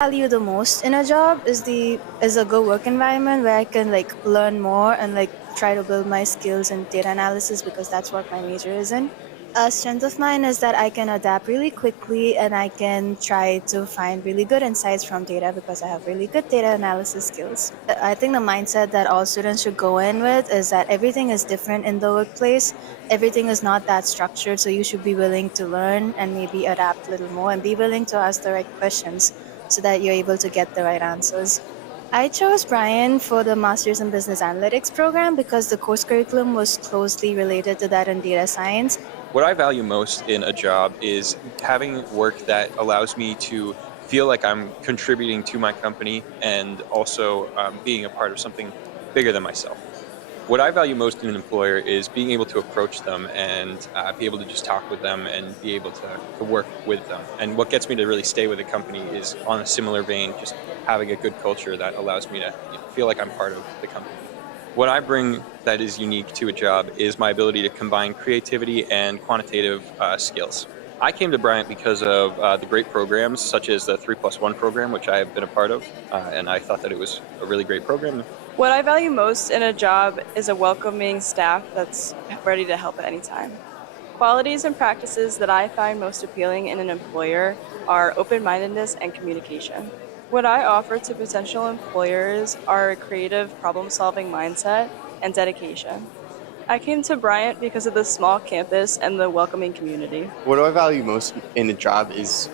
Value the most in a job is a good work environment where I can learn more and try to build my skills in data analysis because that's what my major is in. A strength of mine is that I can adapt really quickly and I can try to find really good insights from data because I have really good data analysis skills. I think the mindset that all students should go in with is that everything is different in the workplace. Everything is not that structured, so you should be willing to learn and maybe adapt a little more and be willing to ask the right questions so that you're able to get the right answers. I chose Bryant for the Masters in Business Analytics program because the course curriculum was closely related to that in data science. What I value most in a job is having work that allows me to feel like I'm contributing to my company and also being a part of something bigger than myself. What I value most in an employer is being able to approach them and be able to just talk with them and be able to work with them. And what gets me to really stay with a company is on a similar vein, just having a good culture that allows me to feel like I'm part of the company. What I bring that is unique to a job is my ability to combine creativity and quantitative skills. I came to Bryant because of the great programs such as the 3+1 program, which I have been a part of, and I thought that it was a really great program. What I value most in a job is a welcoming staff that's ready to help at any time. Qualities and practices that I find most appealing in an employer are open-mindedness and communication. What I offer to potential employers are a creative problem-solving mindset and dedication. I came to Bryant because of the small campus and the welcoming community. What do I value most in a job is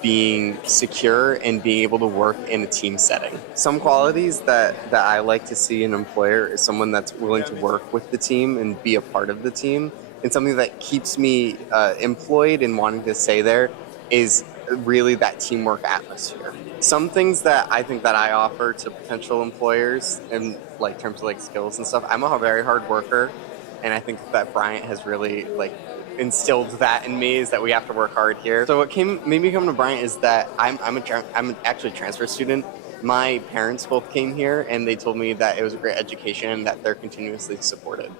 being secure and being able to work in a team setting. Some qualities that I like to see in an employer is someone that's willing to work with the team and be a part of the team. And something that keeps me employed and wanting to stay there is really that teamwork atmosphere. Some things that I think that I offer to potential employers in terms of skills and stuff, I'm a very hard worker. And I think that Bryant has really instilled that in me, is that we have to work hard here. So what made me come to Bryant is that I'm actually a transfer student. My parents both came here and they told me that it was a great education and that they're continuously supported.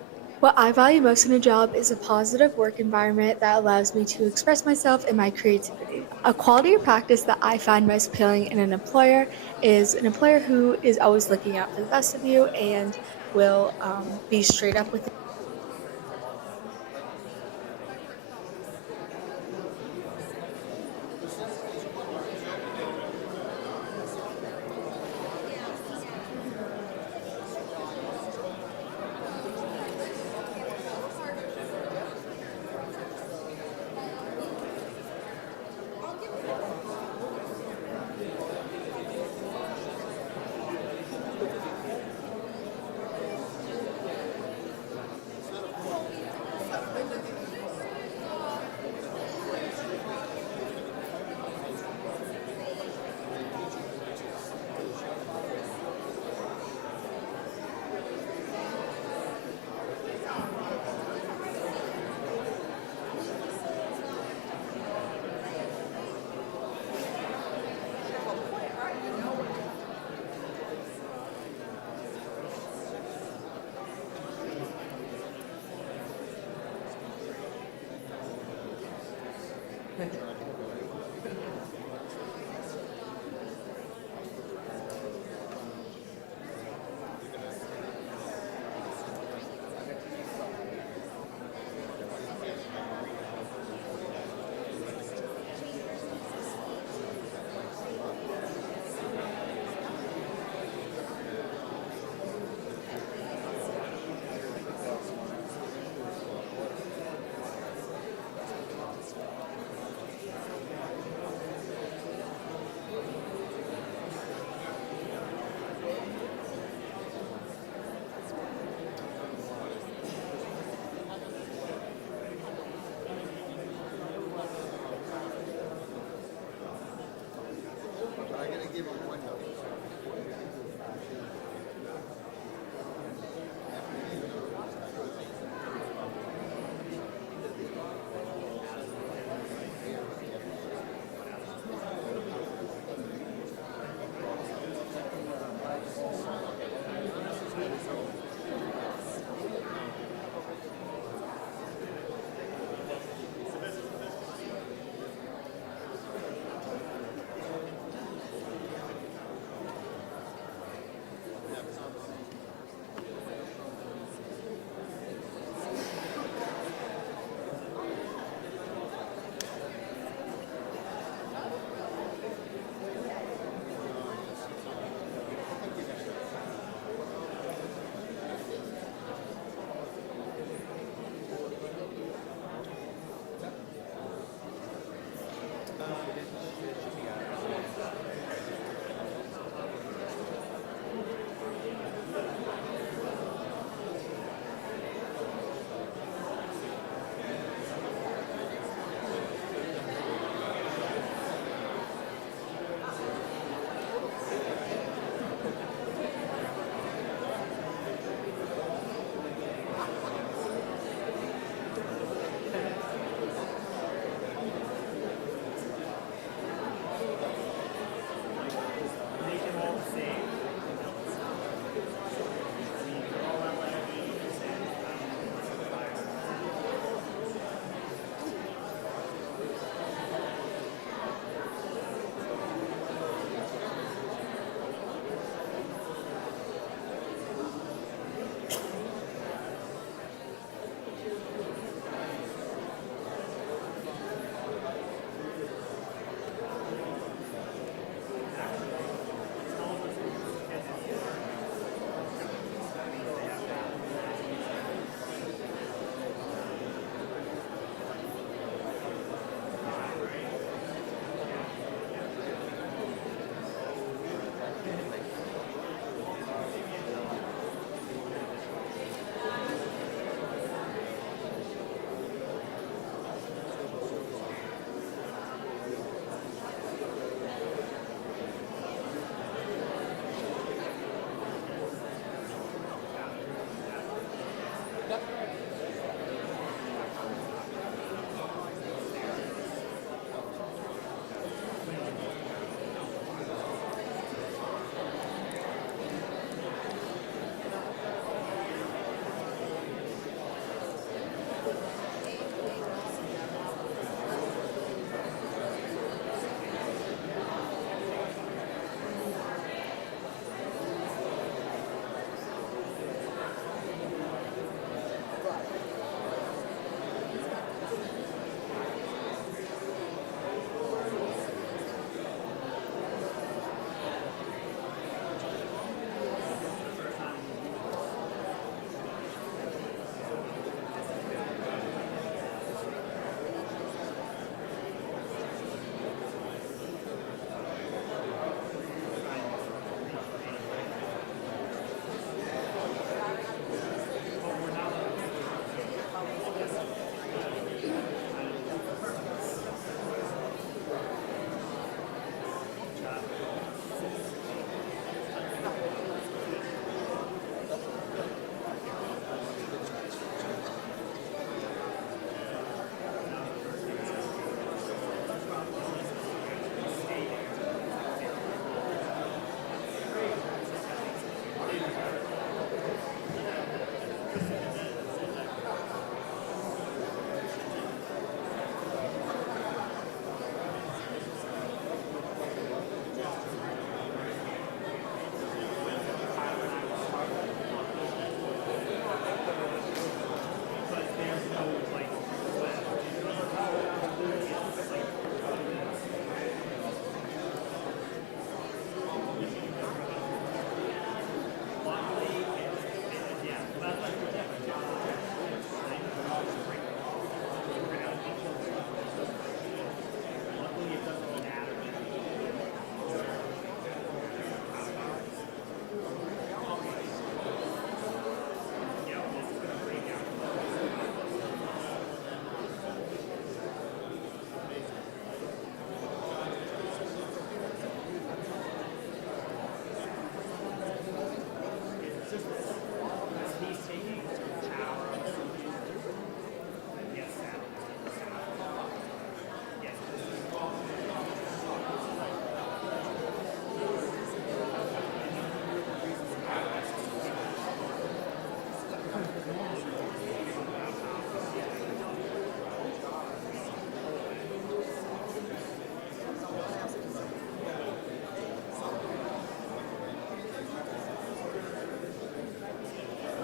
What I value most in a job is a positive work environment that allows me to express myself and my creativity. A quality of practice that I find most appealing in an employer is an employer who is always looking out for the best of you and will be straight up with you.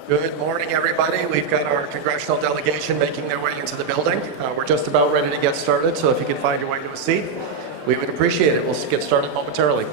Good morning, everybody. We've got our congressional delegation making their way into the building. We're just about ready to get started, so if you could find your way to a seat, we would appreciate it. We'll get started momentarily.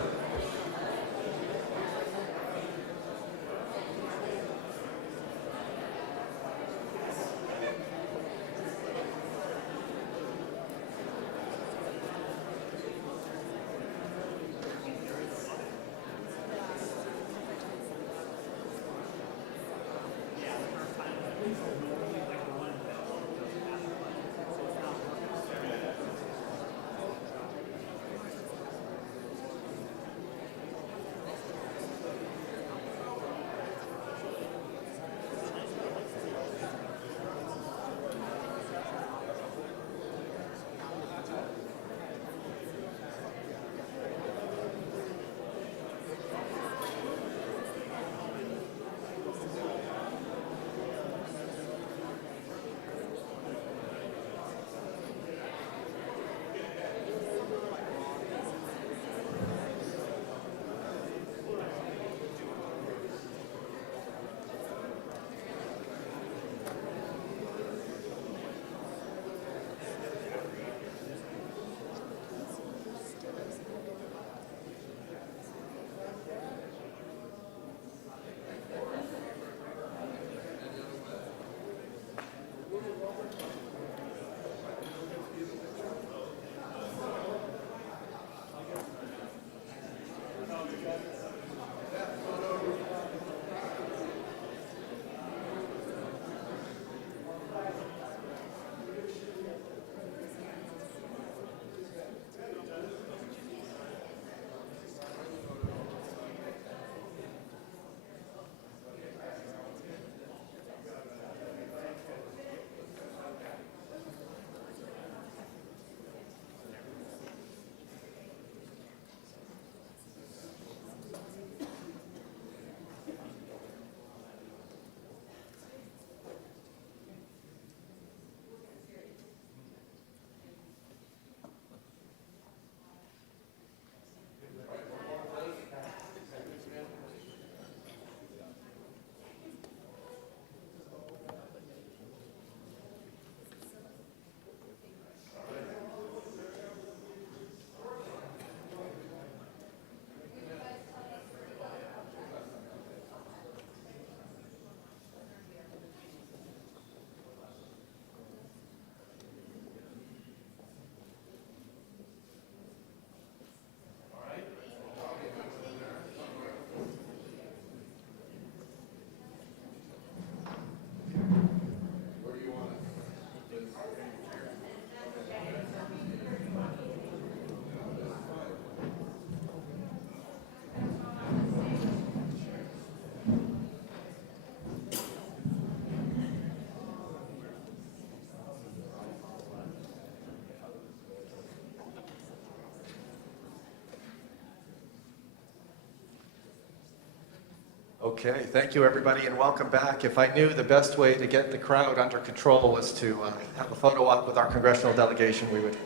Okay, thank you everybody and welcome back. If I knew the best way to get the crowd under control was to have a photo op with our congressional delegation, we would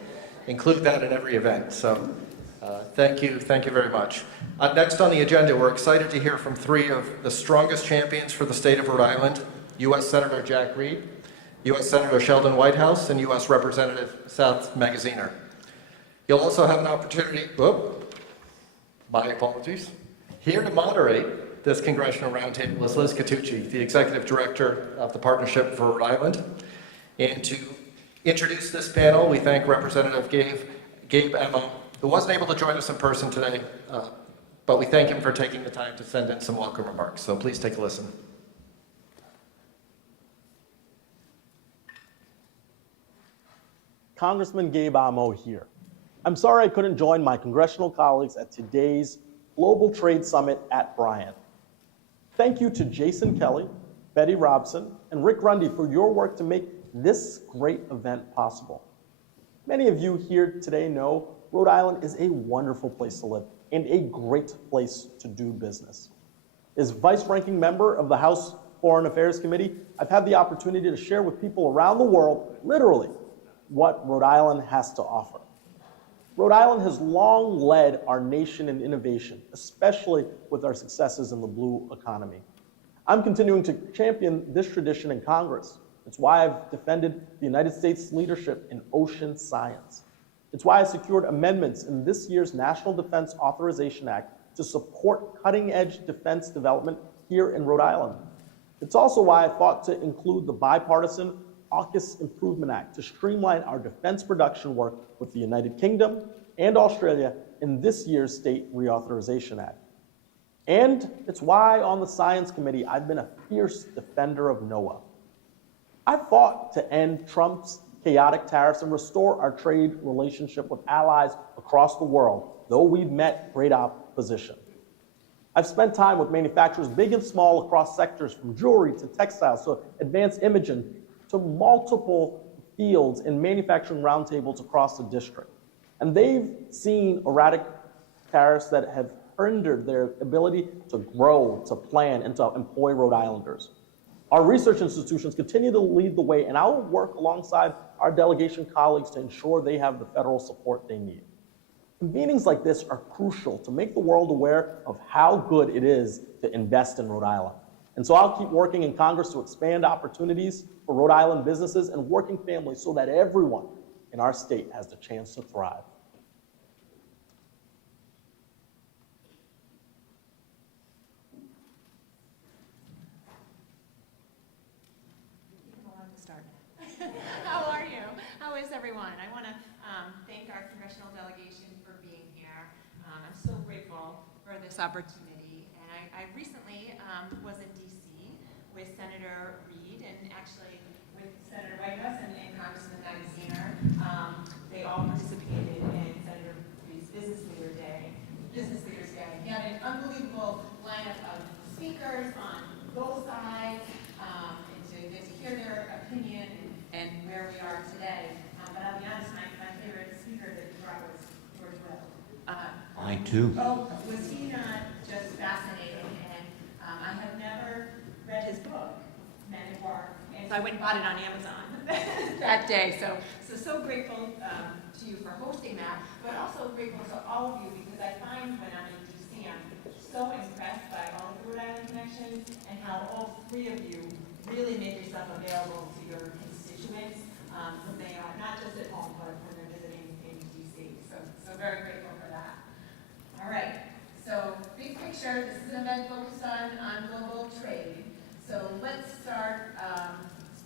include that in every event. So thank you very much. Next on the agenda, we're excited to hear from three of the strongest champions for the state of Rhode Island, U.S. Senator Jack Reed, U.S. Senator Sheldon Whitehouse, and U.S. Representative Seth Magaziner. You'll also have an opportunity, my apologies, here to moderate this Congressional Roundtable is Liz Catucci, the Executive Director of the Partnership for Rhode Island. And to introduce this panel, we thank Representative Gabe Emmo, who wasn't able to join us in person today, but we thank him for taking the time to send in some welcome remarks. So please take a listen. Congressman Gabe Emmo here. I'm sorry I couldn't join my congressional colleagues at today's Global Trade Summit at Bryant. Thank you to Jason Kelly, Betty Robson, and Rick Grundy for your work to make this great event possible. Many of you here today know Rhode Island is a wonderful place to live and a great place to do business. As vice-ranking member of the House Foreign Affairs Committee, I've had the opportunity to share with people around the world, literally, what Rhode Island has to offer. Rhode Island has long led our nation in innovation, especially with our successes in the blue economy. I'm continuing to champion this tradition in Congress. It's why I've defended the United States leadership in ocean science. It's why I secured amendments in this year's National Defense Authorization Act to support cutting-edge defense development here in Rhode Island. It's also why I fought to include the bipartisan AUKUS Improvement Act to streamline our defense production work with the United Kingdom and Australia in this year's State Reauthorization Act. And it's why on the Science Committee I've been a fierce defender of NOAA. I fought to end Trump's chaotic tariffs and restore our trade relationship with allies across the world, though we've met great opposition. I've spent time with manufacturers big and small across sectors, from jewelry to textiles to advanced imaging to multiple fields in manufacturing roundtables across the district. And they've seen erratic tariffs that have hindered their ability to grow, to plan, and to employ Rhode Islanders. Our research institutions continue to lead the way, and I will work alongside our delegation colleagues to ensure they have the federal support they need. Meetings like this are crucial to make the world aware of how good it is to invest in Rhode Island. And so I'll keep working in Congress to expand opportunities for Rhode Island businesses and working families so that everyone in our state has the chance to thrive. How are you? How is everyone? I want to thank our congressional delegation for being here. I'm so grateful for this opportunity. And I recently was in D.C. with Senator Reid and actually with Senator White House and Congressman Magaziner. They all participated in Senator Reid's Business Leaders Day. He had an unbelievable lineup of speakers on both sides, and to get to hear their opinion and where we are today. But I'll be honest, my favorite speaker that you brought was George Will. Mine too. Oh, was he not just fascinating? And I have never read his book, Men at Work, and so I went and bought it on Amazon that day. So grateful to you for hosting that, but also grateful to all of you, because I find when I'm in DC, I'm so impressed by all of the Rhode Island connections and how all three of you really make yourself available to your constituents when they are not just at home, but when they're visiting in DC. So very grateful for that. All right. So big picture. This is an event focused on global trade. So let's start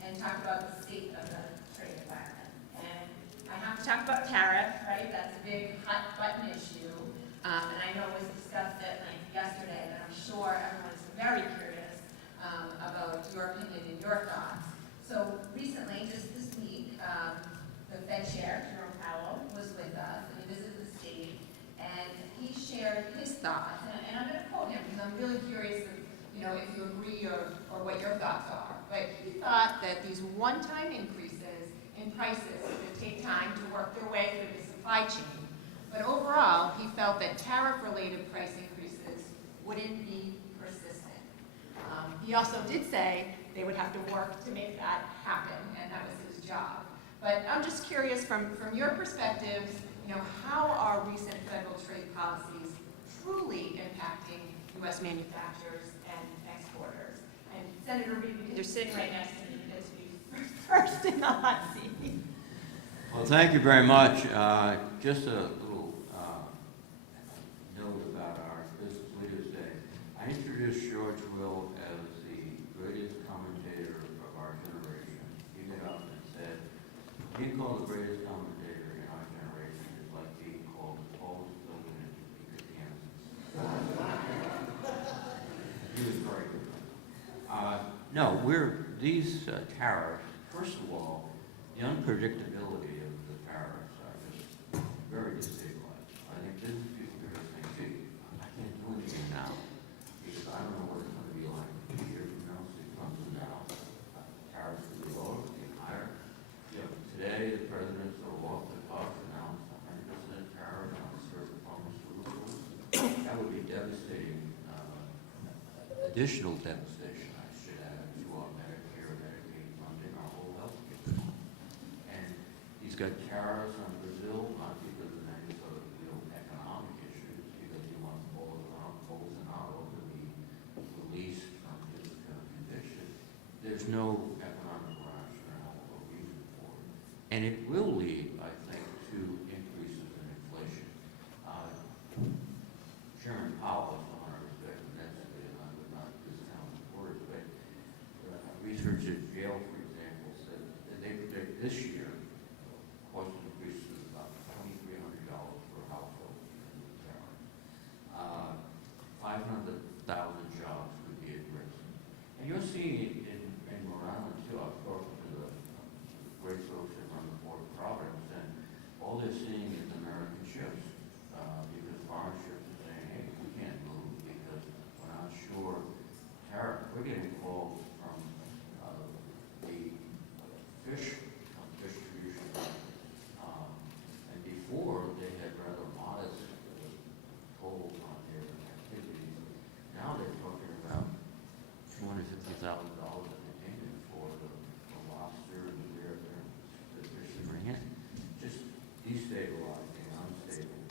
and talk about the state of the trade environment. And I have to talk about tariff, right? That's a big hot button issue. And I know it was discussed at length yesterday, but I'm sure everyone's very curious about your opinion and your thoughts. So recently, just this week, the Fed Chair, Jerome Powell, was with us, and he visited the state, and he shared his thoughts. And I'm going to quote him because I'm really curious if you agree or what your thoughts are. But he thought that these one-time increases in prices would take time to work their way through the supply chain. But overall, he felt that tariff-related price increases wouldn't be persistent. He also did say they would have to work to make that happen, and that was his job. But I'm just curious, from your perspectives, how are recent federal trade policies truly impacting U.S. manufacturers and exporters? And Senator Reid, they're sitting right next to me, because we first in the hot seat. Well, thank you very much. Just a little note about our Business Leaders Day. I introduced George Will as the greatest commentator of our generation. He got up and said, being called the greatest commentator in our generation is like being called the tallest building in Topeka, Kansas. He was very good. No, these tariffs, first of all, the unpredictability of the tariffs are just very destabilizing. I think business people are going to think, gee, I can't do anything now because I don't know what it's going to be like a year from now, 6 months from now. Tariffs will be lower, will be higher. Today, the president sort of off the cuff announced 100% tariff on certain pharmaceuticals. That would be devastating, additional devastation, I should add, to our Medicare, Medicaid funding, our whole health care system. And he's got tariffs on Brazil, not because of any sort of real economic issues, because he wants Bolsonaro to be released from his there's no economic rationale or reason for it. And it will lead, I think, to increases in inflation. Chairman Powell, with all our respect immensely, and I would not discount his words, but research at Yale, for example, said that they predict this year cost increases of about $2,300 per household in the town. 500,000 jobs could be at risk. And you're seeing it in Rhode Island too. I've talked to the great folks that run the Port of Providence, and all they're seeing is American ships, because foreign ships are saying, hey, we can't move because we're not sure tariff. We're getting calls from the fish distribution, and before they had rather modest tolls on their activities. Now they're talking about $250,000 a container for the lobster and the fish they bring in. Just destabilizing, unstable.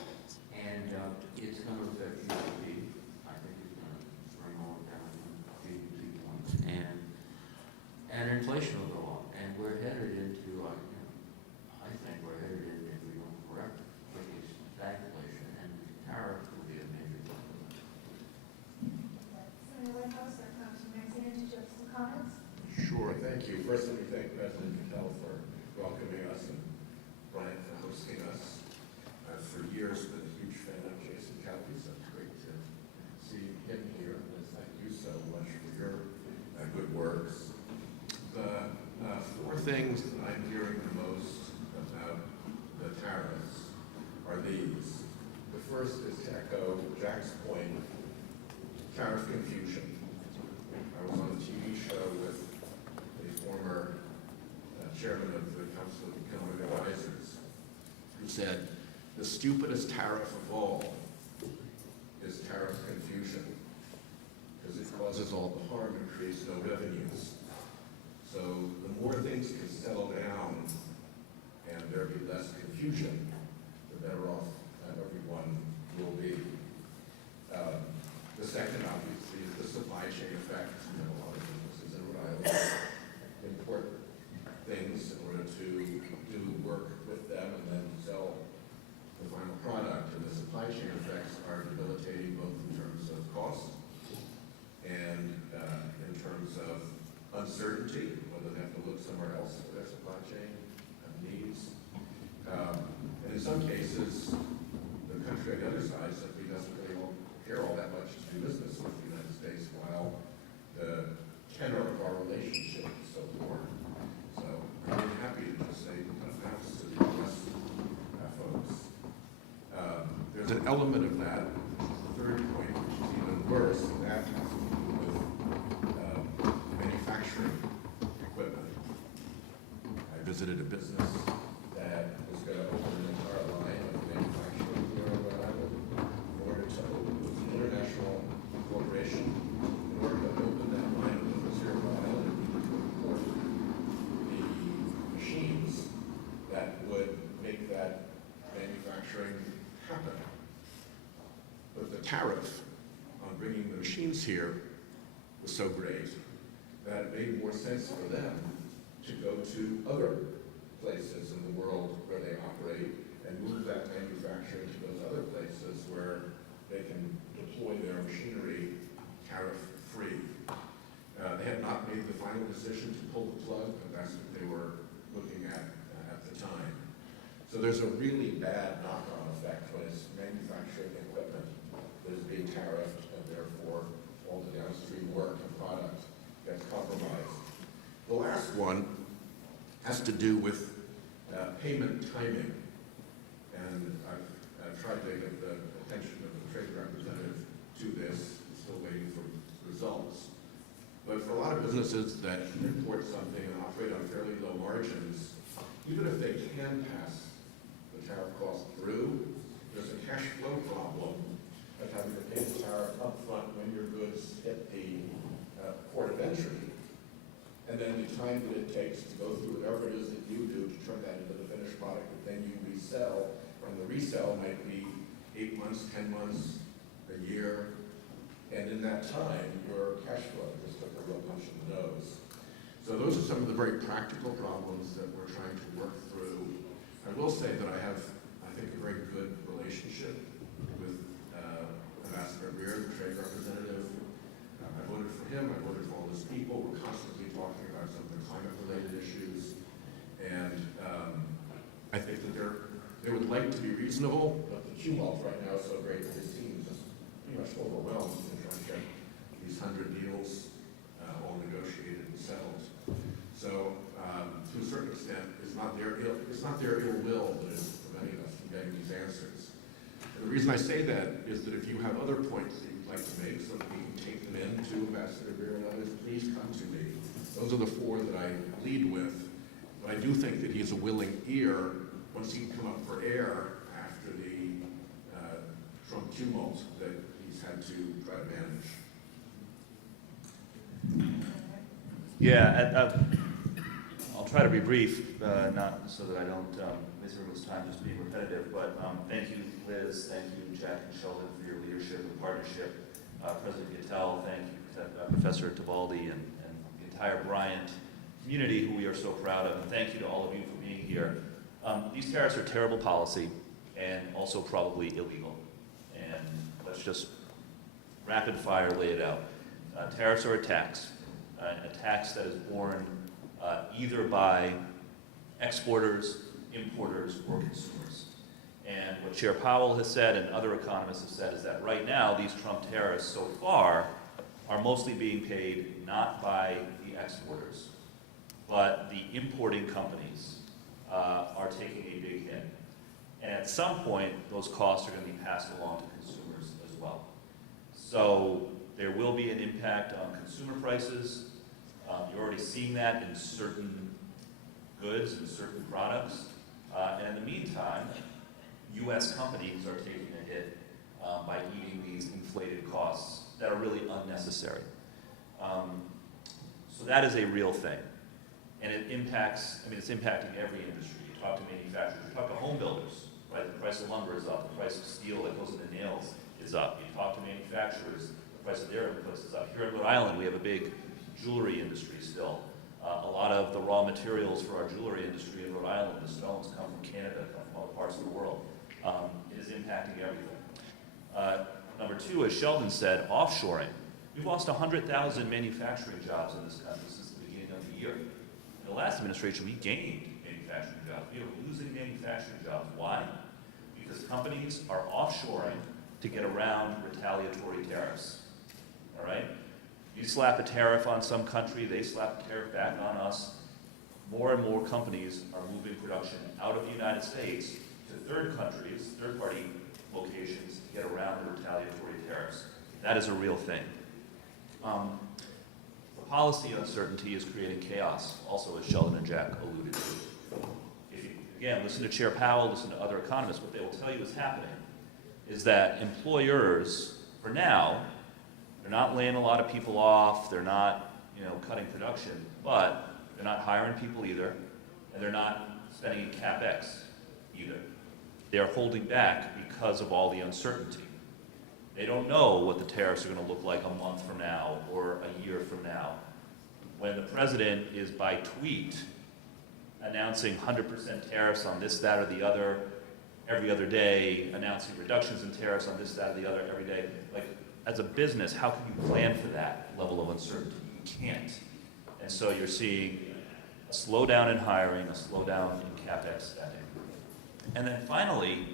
And it's going to affect GDP. I think it's going to bring all down GDP points. And inflation will go up. And we're headed into, I think we're headed into, if we don't correct quickly, stagflation. And tariffs will be a major part of that. Senator Whitehouse, or Congressman Maxine, did you have some comments? Sure, thank you. First, let me thank President Patel for welcoming us and Bryant for hosting us. I've for years been a huge fan of Jason Kelly, so it's great to see him here. And thank you so much for your good works. The four things that I'm hearing the most about the tariffs are these. The first is to echo Jack's point, tariff confusion. I was on a TV show with a former chairman of the Council of Economic Advisors who said, the stupidest tariff of all is tariff confusion, because it causes all the harm and creates no revenues. So the more things can settle down and there be less confusion, the better off everyone will be. The second, obviously, is the supply chain effect. A lot of businesses in Rhode Island import things in order to do work with them and then sell the final product. And the supply chain effects are debilitating both in terms of cost and in terms of uncertainty, whether they have to look somewhere else for their supply chain needs. And in some cases, the country on the other side simply doesn't really care all that much to do business with the United States, while the tenor of our relationship is so poor. So I'm really happy to just say thanks to the U.S. folks. There's an element of that, the third point, which is even worse, and that has to do with manufacturing equipment. I visited a business that was going to open an entire line of manufacturing here in Rhode Island. In order to open, it was an international corporation. In order to open that line of business here in Rhode Island, it needed to import the machines that would make that manufacturing happen. But the tariff on bringing the machines here was so great that it made more sense for them to go to other places in the world where they operate and move that manufacturing to those other places where they can deploy their machinery tariff-free. They had not made the final decision to pull the plug, but that's what they were looking at the time. So there's a really bad knock-on effect when it's manufacturing equipment that is being tariffed, and therefore all the downstream work and product gets compromised. The last one has to do with payment timing. And I've tried to get the attention of the trade representative to this. I'm still waiting for results. But for a lot of businesses that import something and operate on fairly low margins, even if they can pass the tariff cost through, there's a cash flow problem of having to pay the tariff up front when your goods hit the port of entry. And then the time that it takes to go through whatever it is that you do to turn that into the finished product that then you resell, and the resell might be 8 months, 10 months, a year, and in that time, your cash flow just took a real punch in the nose. So those are some of the very practical problems that we're trying to work through. I will say that I have, I think, a very good relationship with Ambassador Greer, the trade representative. I voted for him, I voted for all his people. We're constantly talking about some of the climate-related issues. And I think that they would like to be reasonable, but the tumult right now is so great that it seems just pretty much overwhelmed in trying to get these 100 deals all negotiated and settled. So, to a certain extent, it's not their ill will that is preventing us from getting these answers. And the reason I say that is that if you have other points that you'd like to make so that we can take them in to Ambassador Greer and others, please come to me. Those are the 4 that I lead with. But I do think that he's a willing ear once he can come up for air after the Trump tumult that he's had to try to manage. Yeah, I'll try to be brief, not so that I don't waste everyone's time just being repetitive, but thank you, Liz, thank you, Jack and Sheldon, for your leadership and partnership. President Gattel, thank you, Professor Tibaldi, and the entire Bryant community, who we are so proud of, and thank you to all of you for being here. These tariffs are terrible policy and also probably illegal. And let's just rapid fire lay it out. Tariffs are a tax that is borne either by exporters, importers, or consumers. And what Chair Powell has said and other economists have said is that right now these Trump tariffs so far are mostly being paid not by the exporters, but the importing companies are taking a big hit. And at some point, those costs are going to be passed along to consumers as well. So there will be an impact on consumer prices. You're already seeing that in certain goods and certain products. And in the meantime, U.S. companies are taking a hit by eating these inflated costs that are really unnecessary. So that is a real thing. And it impacts, it's impacting every industry. You talk to manufacturers, you talk to home builders, right? The price of lumber is up, the price of steel that goes into nails is up. You talk to manufacturers, the price of their inputs is up. Here in Rhode Island, we have a big jewelry industry still. A lot of the raw materials for our jewelry industry in Rhode Island, the stones, come from Canada, come from other parts of the world. It is impacting everything. Number 2, as Sheldon said, offshoring. We've lost 100,000 manufacturing jobs in this country since the beginning of the year. In the last administration, we gained manufacturing jobs. We are losing manufacturing jobs. Why? Because companies are offshoring to get around retaliatory tariffs. All right? You slap a tariff on some country, they slap a tariff back on us. More and more companies are moving production out of the United States to third countries, third-party locations, to get around the retaliatory tariffs. That is a real thing. The policy uncertainty is creating chaos, also, as Sheldon and Jack alluded to. If you, again, listen to Chair Powell, listen to other economists, what they will tell you is happening is that employers, for now, they're not laying a lot of people off, they're not, cutting production, but they're not hiring people either, and they're not spending in CapEx either. They're holding back because of all the uncertainty. They don't know what the tariffs are going to look like a month from now or a year from now. When the president is by tweet announcing 100% tariffs on this, that, or the other every other day, announcing reductions in tariffs on this, that, or the other every day, as a business, how can you plan for that level of uncertainty? You can't. And so you're seeing a slowdown in hiring, a slowdown in CapEx spending. And then finally,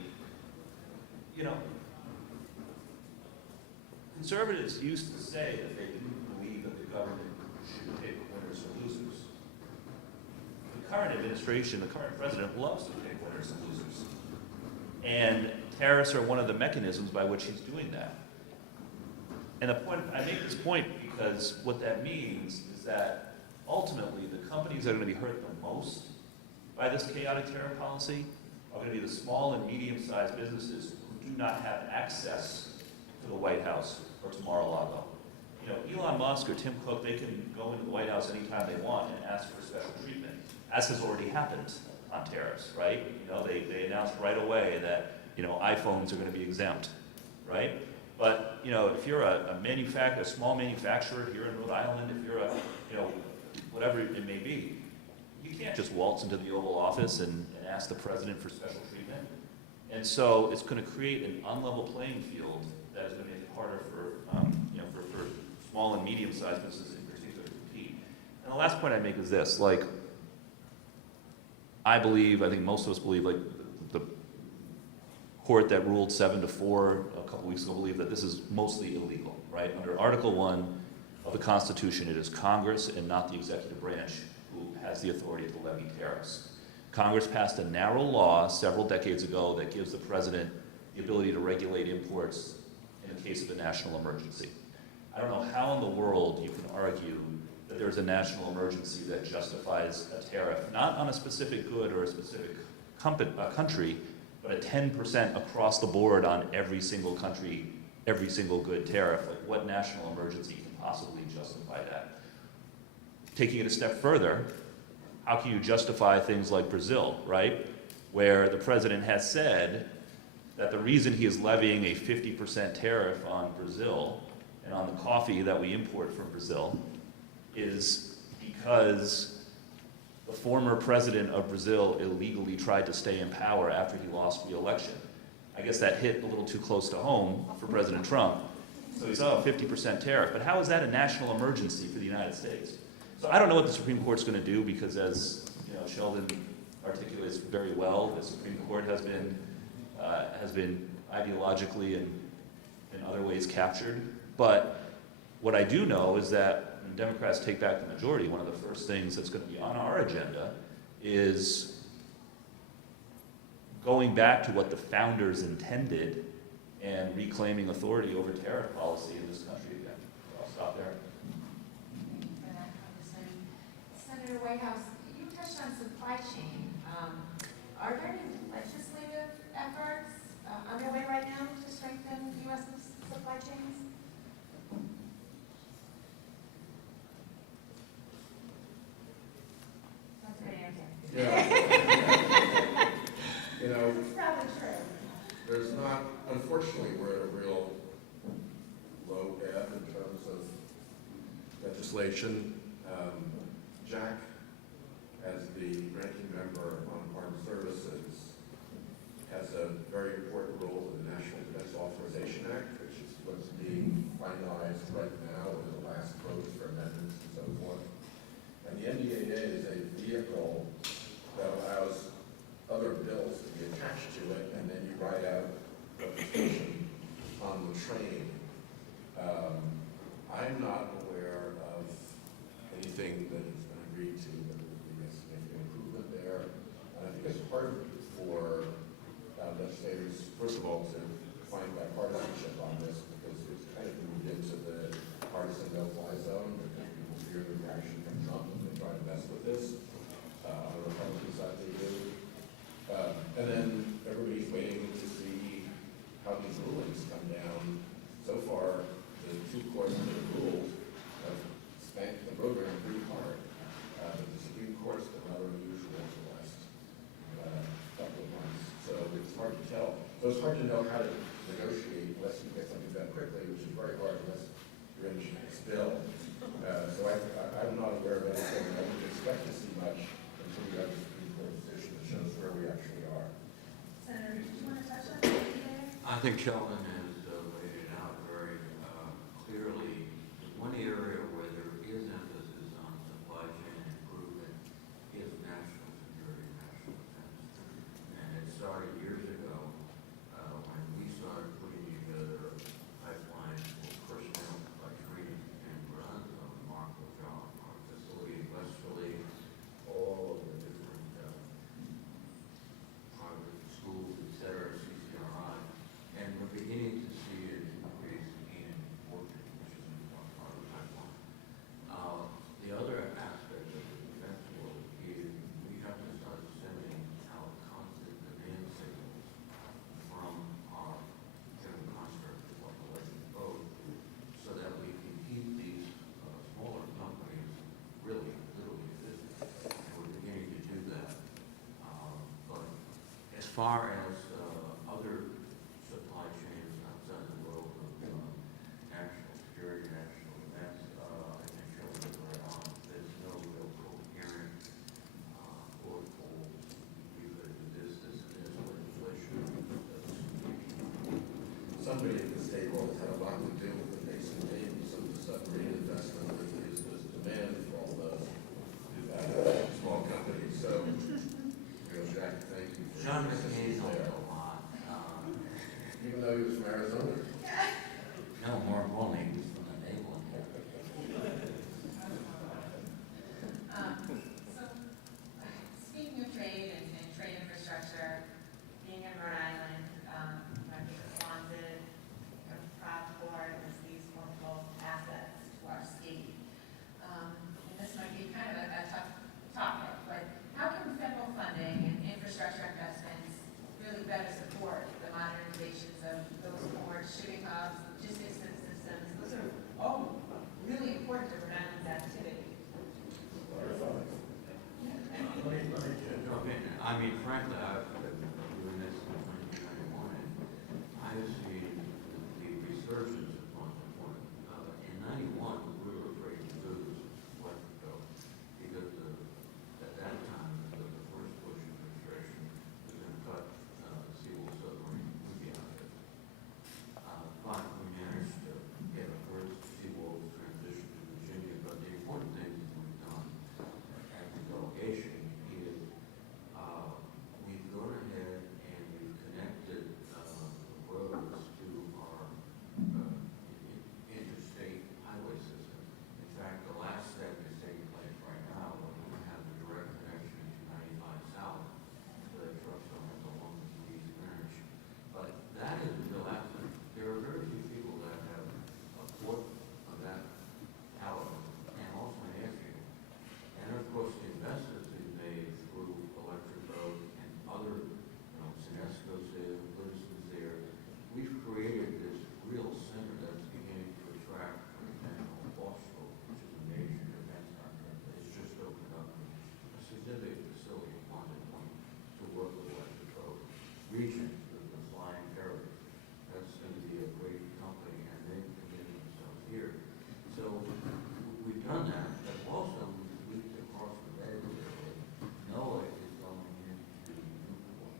conservatives used to say that they didn't believe that the government should pick winners or losers. The current administration, the current president, loves to pick winners and losers. And tariffs are one of the mechanisms by which he's doing that. And I make this point because what that means is that ultimately the companies that are going to be hurt the most by this chaotic tariff policy are going to be the small and medium-sized businesses who do not have access to the White House or to Mar-a-Lago. Elon Musk or Tim Cook, they can go into the White House anytime they want and ask for special treatment, as has already happened on tariffs, right? They announced right away that, iPhones are going to be exempt, right? But, if you're a small manufacturer here in Rhode Island, if you're whatever it may be, you can't just waltz into the Oval Office and ask the president for special treatment. And so it's going to create an unlevel playing field that is going to make it harder for, for small and medium-sized businesses in particular to compete. And the last point I make is this, like, I think most of us believe, like, the court that ruled 7-4 a couple weeks ago believed that this is mostly illegal, right? Under Article 1 of the Constitution, it is Congress and not the executive branch who has the authority to levy tariffs. Congress passed a narrow law several decades ago that gives the president the ability to regulate imports in the case of a national emergency. I don't know how in the world you can argue that there's a national emergency that justifies a tariff, not on a specific good or a specific country, but a 10% across the board on every single country, every single good tariff. Like, what national emergency can possibly justify that? Taking it a step further, how can you justify things like Brazil, right? Where the president has said that the reason he is levying a 50% tariff on Brazil and on the coffee that we import from Brazil is because the former president of Brazil illegally tried to stay in power after he lost re-election. I guess that hit a little too close to home for President Trump. So he saw a 50% tariff. But how is that a national emergency for the United States? So I don't know what the Supreme Court's going to do because, as Sheldon articulates very well, the Supreme Court has been ideologically and in other ways captured. But what I do know is that when Democrats take back the majority, one of the first things that's going to be on our agenda is going back to what the founders intended and reclaiming authority over tariff policy in this country again. So I'll stop there. Senator Whitehouse, you touched on supply chain. Are there any legislative efforts underway right now to strengthen U.S. supply chains? That's a great answer. Yeah. It's probably true. There's not, unfortunately, we're at a real low ebb in terms of legislation. Jack, as the ranking member on Armed Services, has a very important role in the National Defense Authorization Act, which is what's being finalized right now with the last votes for amendments and so forth. And the NDAA is a vehicle that allows other bills to be attached to it, and then you write out legislation on the train. I'm not aware of anything that has been agreed to that would be a significant improvement there. And I think it's hard for legislators, first of all, to find bipartisanship on this because it's kind of moved into the partisan no-fly zone because people fear the reaction from Trump and they try to mess with this. On the Republican side, they do. And then everybody's waiting to see how these rulings come down. So far, the two courts that have ruled have spanked the program pretty hard. But the Supreme Court's been rather unusual for the last couple of months. So it's hard to tell. So it's hard to know how to negotiate unless you get something done quickly, which is very hard unless you're in this bill. So I'm not aware of anything. I wouldn't expect to see much until we have the Supreme Court decision that shows where we actually are. Senator, do you want to touch on that? I think Sheldon has laid it out very clearly. One area where there is emphasis on supply chain improvement is national security, national defense. And it started years ago when we started putting together pipelines for personnel like training in Rhode Island, Marco John, our facility in Westphilly, all of the different private schools, et cetera, CCRI. And we're beginning to see an increase in working, which is an important part of the pipeline. The other aspect of the defense world is we have to start sending out constant demand signals from our general construct of electric boat so that we can keep these smaller companies really literally busy. And we're beginning to do that. But as far as other supply chains outside the world of national security, national defense, I think Sheldon is right on. There's no real done that, but also we looked across the bay there. NOAA is going into Newport.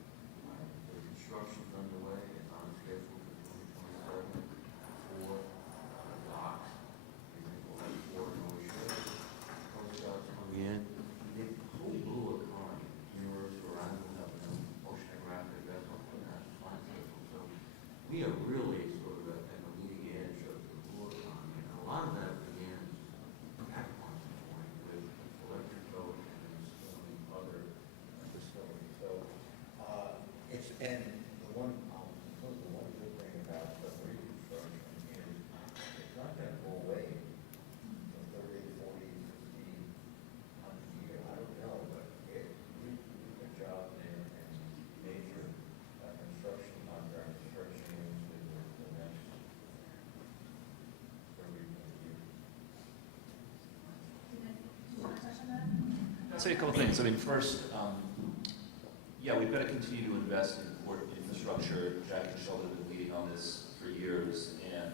The construction's underway, it's on schedule for 2027 for docks. We think we'll have 4 more ships. Coast Guard's coming in. The whole blue economy, University of Rhode Island will have a new oceanographic vessel for the National Science System. So we are really sort of at the leading edge of the blue economy. And a lot of that begins at one point with electric boat and installing other facilities. So, it's, and the one, the one good thing about the reconstruction is it's not going to go away in 30, 40, 50, 100 years. I don't know, but we do a job there and major construction contracts stretching into the next 30 years. Do you want to touch on that? I'd say a couple things. I mean, first, yeah, we've got to continue to invest in port infrastructure. Jack and Sheldon have been leading on this for years, and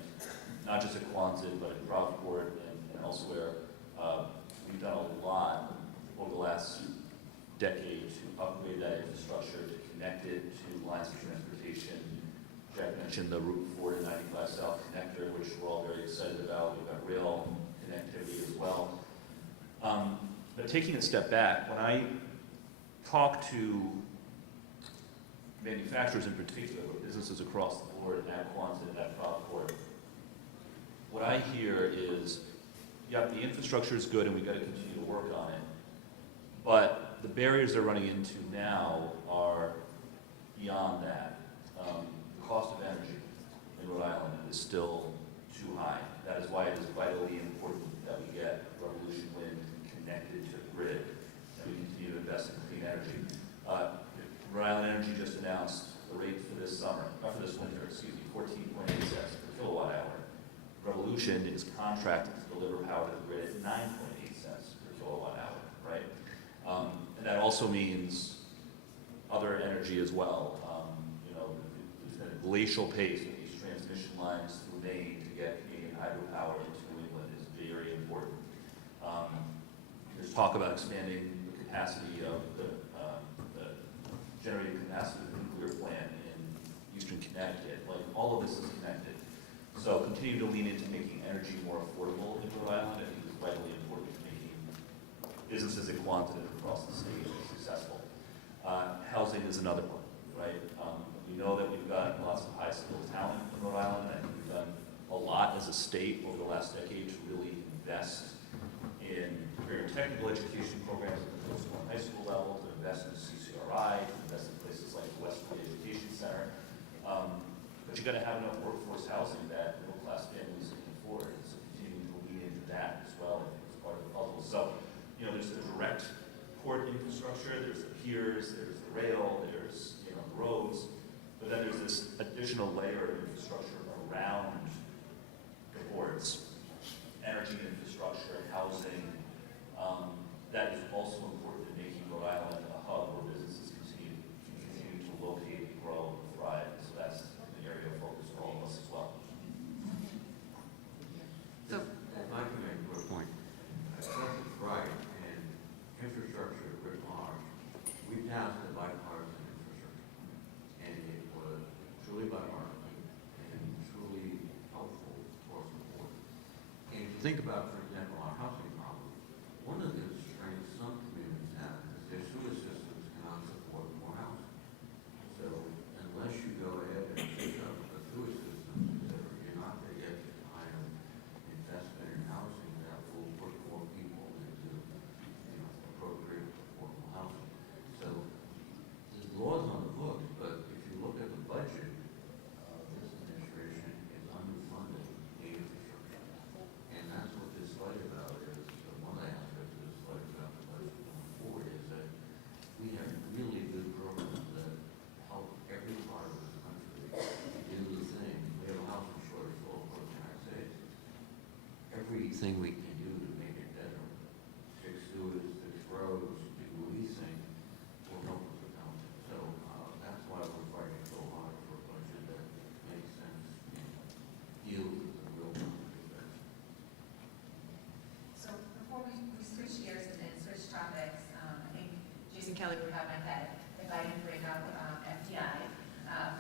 not just at Quonset, but at Groveport and elsewhere. We've done a lot over the last decade to upgrade that infrastructure, to connect it to lines of transportation. Jack mentioned the Route 4 to 95 South connector, which we're all very excited about. We've got rail connectivity as well. But taking a step back, when I talk to manufacturers in particular, or businesses across the board at Quonset, at Groveport, what I hear is, yep, the infrastructure is good and we've got to continue to work on it, but the barriers they're running into now are beyond that. The cost of energy in Rhode Island is still too high. That is why it is vitally important that we get Revolution Wind connected to the grid, and we continue to invest in clean energy. Rhode Island Energy just announced the rate for this summer, or for this winter, excuse me, 14.8 cents per kilowatt hour. Revolution is contracted to deliver power to the grid at 9.8 cents per kilowatt hour, right? And that also means other energy as well. You know, there's been a glacial pace with these transmission lines through Maine to get Canadian hydropower into New England is very important. There's talk about expanding the capacity of the generating capacity of the nuclear plant in eastern Connecticut. Like, all of this is connected. So continue to lean into making energy more affordable in Rhode Island. I think is vitally important to making businesses at Quonset and across the state successful. Housing is another one, right? We know that we've got lots of high-skilled talent in Rhode Island, and I think we've done a lot as a state over the last decade to really invest in career and technical education programs at the middle school and high school level, to invest in CCRI, to invest in places like the Westwood Education Center. But you got to have enough workforce housing that middle-class families can afford. And so continuing to lean into that as well, I think, is part of the puzzle. So, you know, there's the direct port infrastructure, there's the piers, there's the rail, there's, you know, the roads, but then there's this additional layer of infrastructure around the ports, energy infrastructure, housing, that is also important in making Rhode Island a hub where businesses continue to locate, grow, and thrive. So that's an area of focus for all of us as well. So, if I can make a quick point, President Bryant and infrastructure writ large, we passed the bipartisan infrastructure, and it was truly bipartisan and truly helpful across the board. And if you think about, for example, our housing problem, one of the strengths some communities have is their sewer systems cannot support more housing. So unless you go ahead and fix up the sewer systems, you're not going to get the kind of investment in housing that will put more people into, you know, appropriate affordable housing. So there's laws on the books, but if you look at the budget, this administration is underfunded the infrastructure. And that's what this fight about is. One of the aspects of this fight about the budget going forward is that we have really good programs that help every part of this country do the thing. We have a housing shortage all across the United States. Everything we can do to make it better, fix sewers, fix roads, do leasing, will help us with housing. So that's why we're fighting so hard for a budget that makes sense and deals with the real market. So Kelly would have my head if I didn't bring up FDI.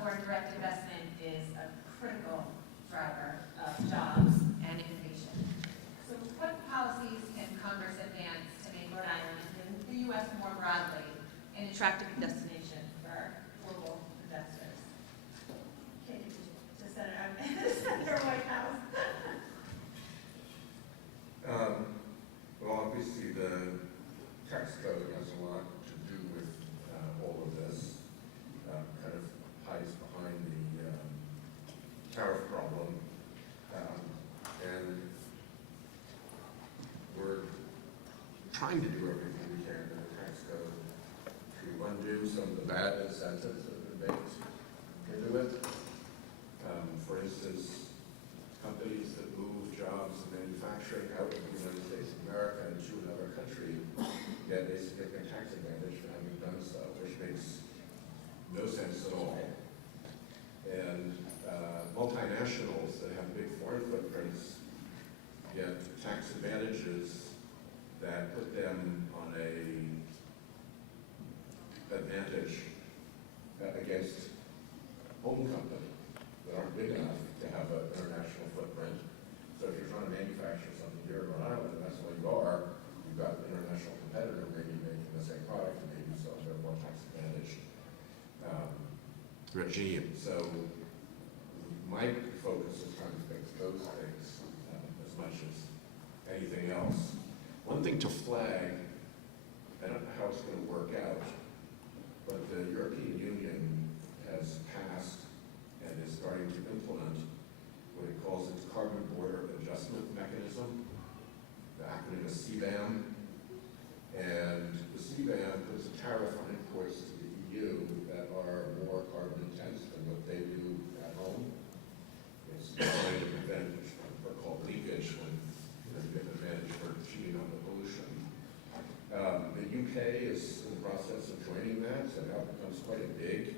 Foreign direct investment is a critical driver of jobs and innovation. So what policies can Congress advance to make Rhode Island and the U.S. more broadly an attractive destination for global investors? Okay, to Senator White House. Well, obviously the tax code has a lot to do with all of this. Kind of hides behind the tariff problem. And we're trying to do everything we can in the tax code to undo some of the bad incentives that have been baked into it. For instance, companies that move jobs and manufacturing out of the United States of America into another country get a significant tax advantage for having done so, which makes no sense at all. And multinationals that have big foreign footprints get tax advantages that put them on a advantage against home companies that aren't big enough to have an international footprint. So if you're trying to manufacture something here in Rhode Island, and that's what you are, you've got an international competitor maybe making the same product and maybe so they're more tax advantage regime. So my focus is trying to fix those things as much as anything else. One thing to flag, I don't know how it's going to work out, but the European Union has passed and is starting to implement what it calls its Carbon Border Adjustment Mechanism. The acronym is CBAM. And the CBAM puts a tariff on imports to the EU that are more carbon intense than what they do at home. It's designed to prevent what's called leakage when you get an advantage for cheating on the pollution. The UK is in the process of joining that, so now it becomes quite a big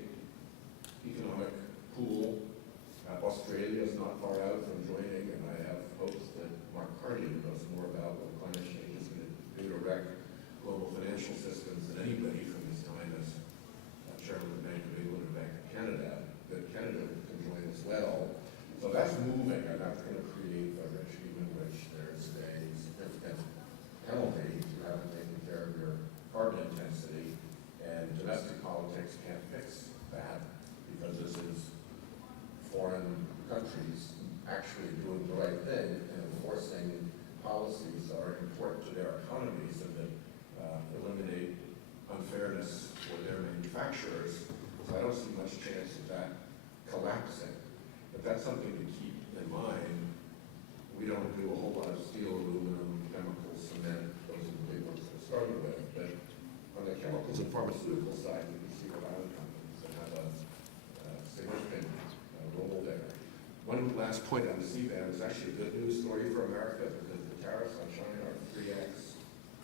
economic pool. Australia is not far out from joining, and I have hopes that Mark Carney knows more about what climate change is going to do to wreck global financial systems than anybody from his time as chairman of the Bank of England and Bank of Canada, that Canada can join as well. So that's moving, and that's going to create a regime in which there's a significant penalty to having taken care of your carbon intensity, and domestic politics can't fix that because this is foreign countries actually doing the right thing and enforcing policies that are important to their economies and that eliminate unfairness for their manufacturers. So I don't see much chance of that collapsing. But that's something to keep in mind. We don't do a whole lot of steel, aluminum, chemicals, cement. Those are the big ones to start with. But on the chemicals and pharmaceutical side, we can see Rhode Island companies that have a significant role there. One last point on the CBAM is actually a good news story for America because the tariffs on China are 3x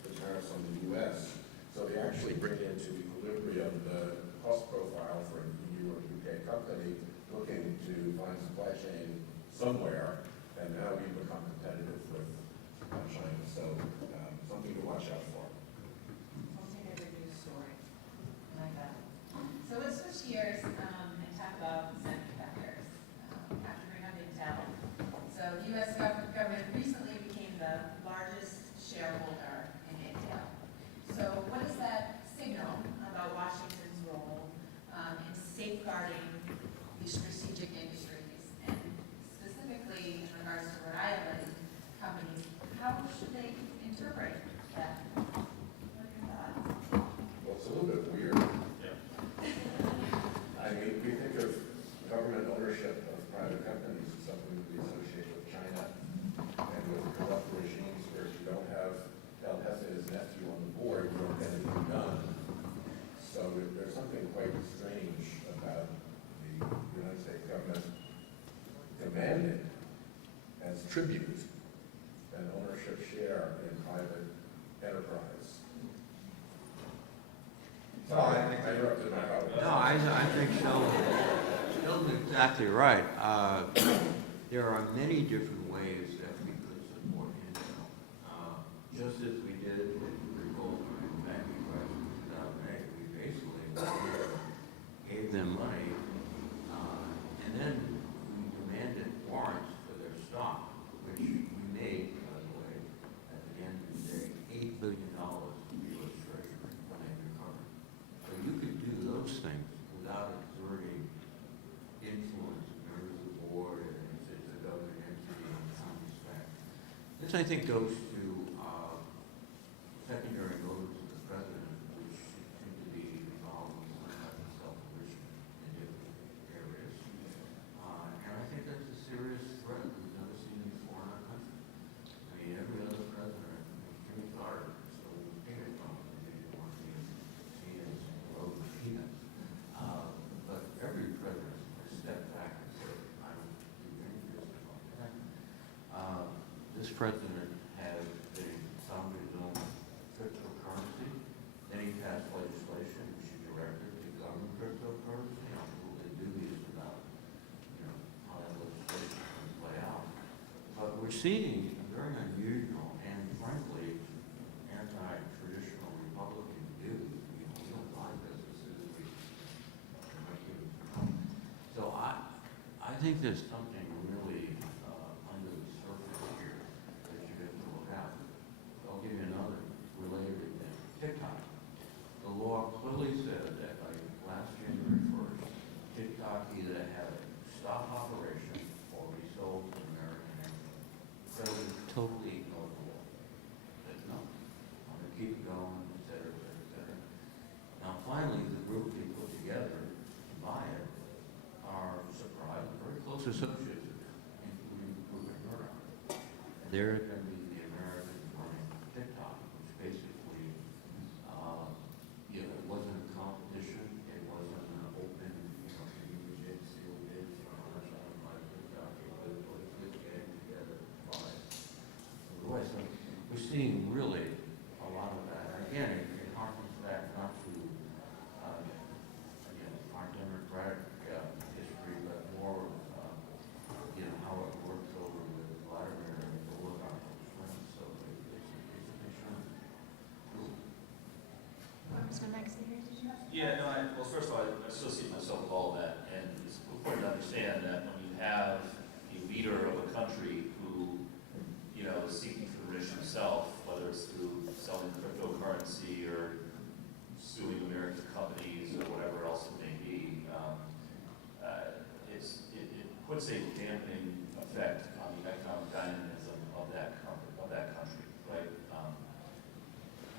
the tariffs on the U.S. So they actually bring into equilibrium the cost profile for an EU or UK company looking to find supply chain somewhere, and now we become competitive with China. So something to watch out for. I'll take a good news story. I like that. So let's switch gears and talk about semiconductors. Have to bring up Intel. So the U.S. government recently became the largest shareholder in Intel. So what does that signal about Washington's role in safeguarding these strategic industries? And specifically in regards to Rhode Island companies, how should they interpret that? What are your thoughts? Well, it's a little bit weird. I mean, we think of government ownership of private companies as something that we associate with China and with corrupt regimes where you don't have El Jefe's nephew on the board, you don't get anything done. So there's something quite strange about the United States government demanding as tribute an ownership share in private enterprise. Sorry, I interrupted my colleague. No, I think Sheldon's exactly right. There are many different ways that we could support Intel. Just as we did with the gold banking crisis in 2008, This, I think, goes to secondary motives of the president, which seem to be involved in some type of self-enrichment in different areas. And I think that's a serious threat that we've never seen before in our country. I mean, every other president, Jimmy Carter, so peanut from maybe one of the seen as road peanuts. But every president has stepped back and said, I don't do any business like that. This president has founded his own cryptocurrency. Then he passed legislation which he directed to govern cryptocurrency. I'm a little bit dubious about, how that legislation is going to play out. But we're seeing a very unusual and, frankly, anti-traditional Republican views. We don't buy businesses. So I think there's something really under the surface here that you have to look out. I'll give you another related example. TikTok. The law clearly said that by last January 1st, TikTok either had to stop operation or be sold to American Airlines. The president totally ignored the law. Said no, I'm going to keep it going, et cetera, et cetera, et cetera. Now finally, the group they put together to buy it are surprised, very close associates of them, including Rupert Murdoch. They're going to be the American running TikTok, which basically, it wasn't a competition, it wasn't an open, community bid, sealed bid, like TikTok, it was just getting together to buy it. So we're seeing really a lot of that. Again, it harkens back not to, our democratic history, but more of, how it works over with Vladimir and the oligarchical friends. So it's a concern. Yeah, no, well, first of all, I associate myself with all of that, and it's important to understand that when you have a leader of a country who, is seeking to enrich himself, whether it's through selling cryptocurrency or suing American companies or whatever else it may be, it puts a dampening effect on the economic dynamism of that country, right?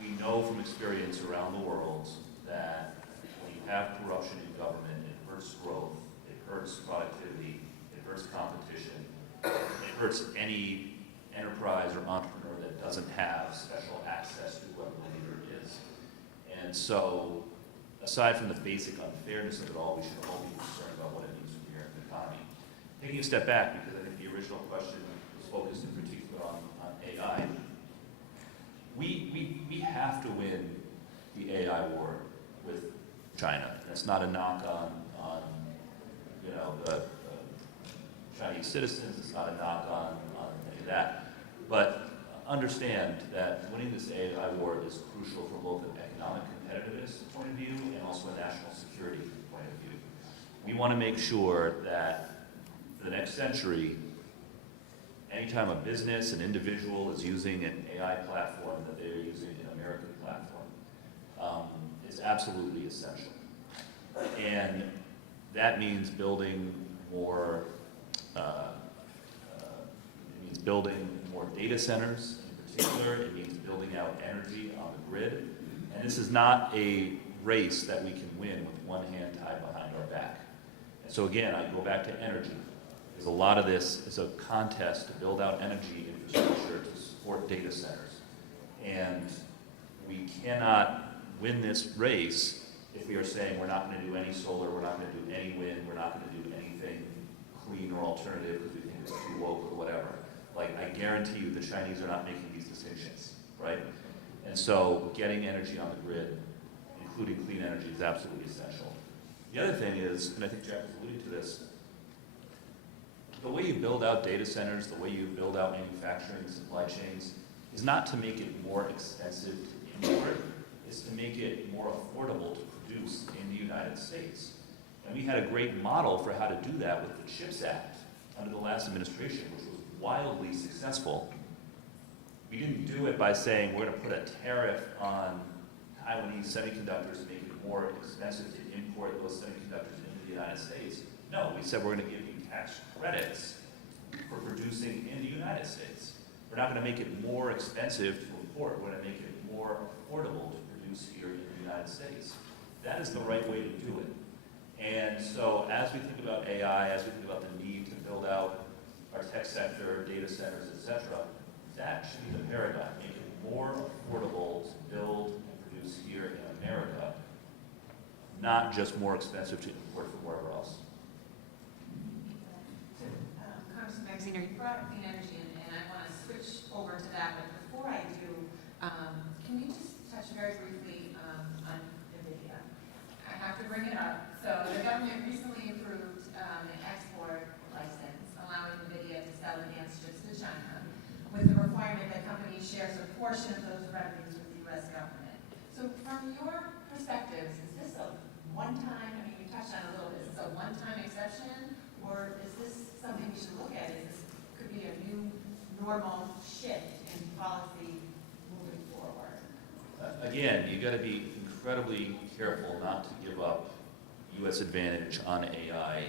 We know from experience around the world that when you have corruption in government, it hurts growth, it hurts productivity, it hurts competition, it hurts any enterprise or entrepreneur that doesn't have special access to whoever the leader is. And so, aside from the basic unfairness of it all, we should all be concerned about what it means for the American economy. Taking a step back, because I think the original question was focused in particular on AI, we have to win the AI war with China. That's not a knock on the Chinese citizens. It's not a knock on any of that. But understand that winning this AI war is crucial from both an economic competitiveness point of view and also a national security point of view. We want to make sure that for the next century, anytime a business, an individual is using an AI platform, that they're using an American platform, is absolutely essential. And that means building more, data centers in particular. It means building out energy on the grid. And this is not a race that we can win with one hand tied behind our back. And so again, I go back to energy. Because a lot of this is a contest to build out energy infrastructure to support data centers. And we cannot win this race if we are saying we're not going to do any solar, we're not going to do any wind, we're not going to do anything clean or alternative because we think it's too woke or whatever. Like, I guarantee you the Chinese are not making these distinctions, right? And so getting energy on the grid, including clean energy, is absolutely essential. The other thing is, and I think Jack was alluding to this, the way you build out data centers, the way you build out manufacturing supply chains, is not to make it more expensive to import, it's to make it more affordable to produce in the United States. And we had a great model for how to do that with the CHIPS Act under the last administration, which was wildly successful. We didn't do it by saying we're going to put a tariff on Taiwanese semiconductors and make it more expensive to import those semiconductors into the United States. No, we said we're going to give you tax credits for producing in the United States. We're not going to make it more expensive to import. We're going to make it more affordable to produce here in the United States. That is the right way to do it. And so as we think about AI, as we think about the need to build out our tech sector, data centers, et cetera, that should be the paradigm. Make it more affordable to build and produce here in America, not just more expensive to import from wherever else. Congressman Magaziner, you brought up clean energy, and I want to switch over to that. But before I do, can you just touch very briefly on NVIDIA? I have to bring it up. So the government recently approved an export license allowing NVIDIA to sell advanced chips to China, with the requirement that companies share a portion of those revenues with the U.S. government. So from your perspectives, is this a one-time, I mean, you touched on it a little bit, is this a one-time exception, or is this something we should look at? Is this could be a new normal shift in policy moving forward? Again, you got to be incredibly careful not to give up U.S. advantage on AI,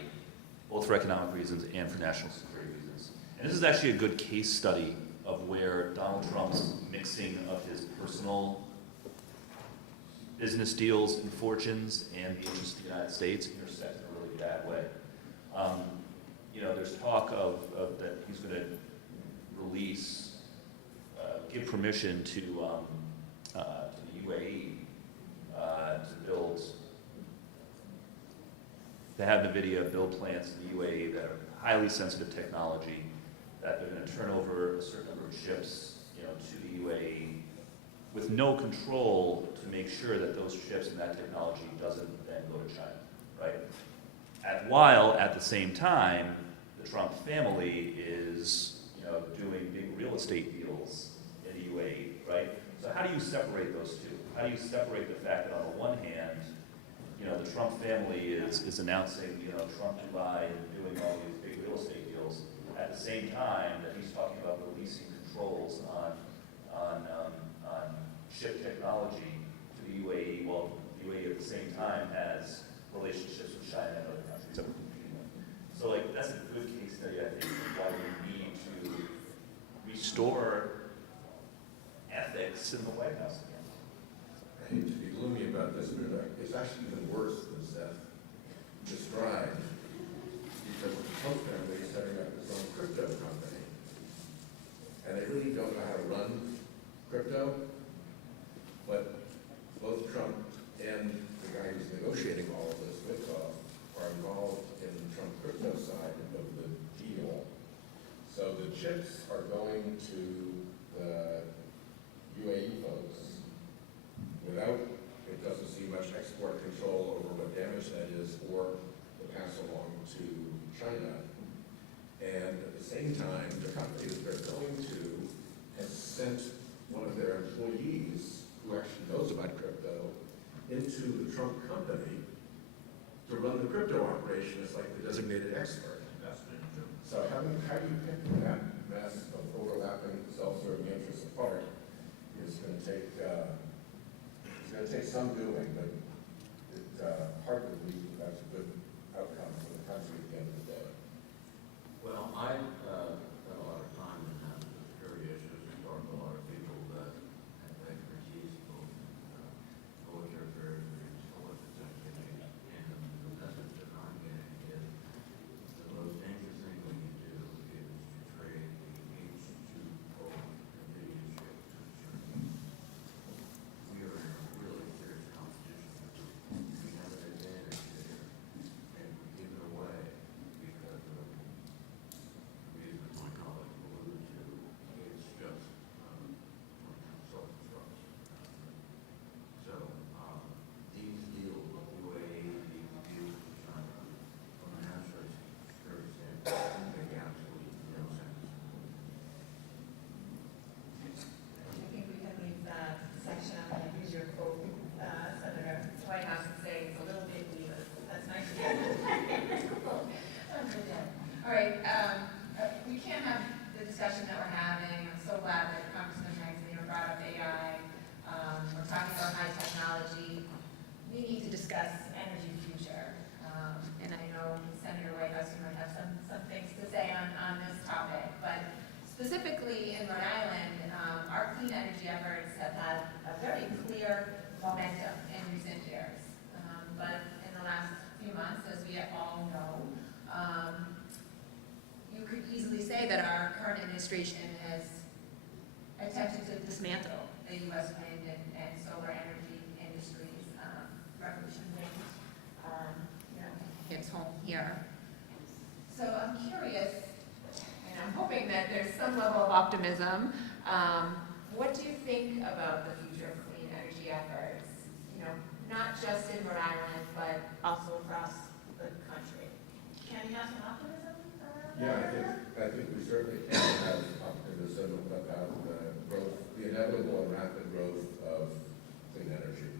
both for economic reasons and for national security reasons. And this is actually a good case study of where Donald Trump's mixing of his personal business deals and fortunes and the interests of the United States intersect in a really bad way. You know, there's talk of that he's going to release, give permission to the UAE to have NVIDIA build plants in the UAE that are highly sensitive technology, that they're going to turn over a certain number of ships, you know, to the UAE with no control to make sure that those ships and that technology doesn't then go to China, right? While at the same time, the Trump family is, you know, doing big real estate deals in the UAE, right? So how do you separate those two? How do you separate the fact that on the one hand, you know, the Trump family is announcing, you know, Trump Dubai and doing all these big real estate deals at the same time that he's talking about releasing controls on ship technology to the UAE, while the UAE at the same time has relationships with China and other countries that we're competing with. So, like, that's a good case study, I think, of why we need to restore ethics in the White House again. I hate to be gloomy about this, but it's actually even worse than Seth described, because the Trump family is setting up its own crypto company, and they really don't know how to run crypto, but both Trump and the guy who's negotiating all of this with are involved in the Trump crypto side of the deal. So the chips are going to the UAE folks without, it doesn't seem much export control over what damage that is or the pass along to China. And at the same time, the company that they're going to has sent one of their employees who actually knows about crypto into the Trump company to run the crypto operation as like the designated expert. So how do you pick that mess of overlapping self-serving interests apart is going to take some doing, but it's hard to believe that that's a good outcome for the country at the end of the day. Well, I spent a lot of time in national security issues and talked to a lot of people that have expertise both military affairs and intelligence activities. And the message that I'm getting is the most dangerous thing we can do is to trade the H2O NVIDIA chip to the Chinese. We are in a really serious competition. We have an advantage administration has attempted to dismantle the U.S. wind and solar energy industries. Revolution Wind, hits home here. So I'm curious, and I'm hoping that there's some level of optimism. What do you think about the future of clean energy efforts? Not just in Rhode Island, but also across the country. Can you have some optimism around that? Yeah, I think we certainly can have optimism about the inevitable and rapid growth of clean energy.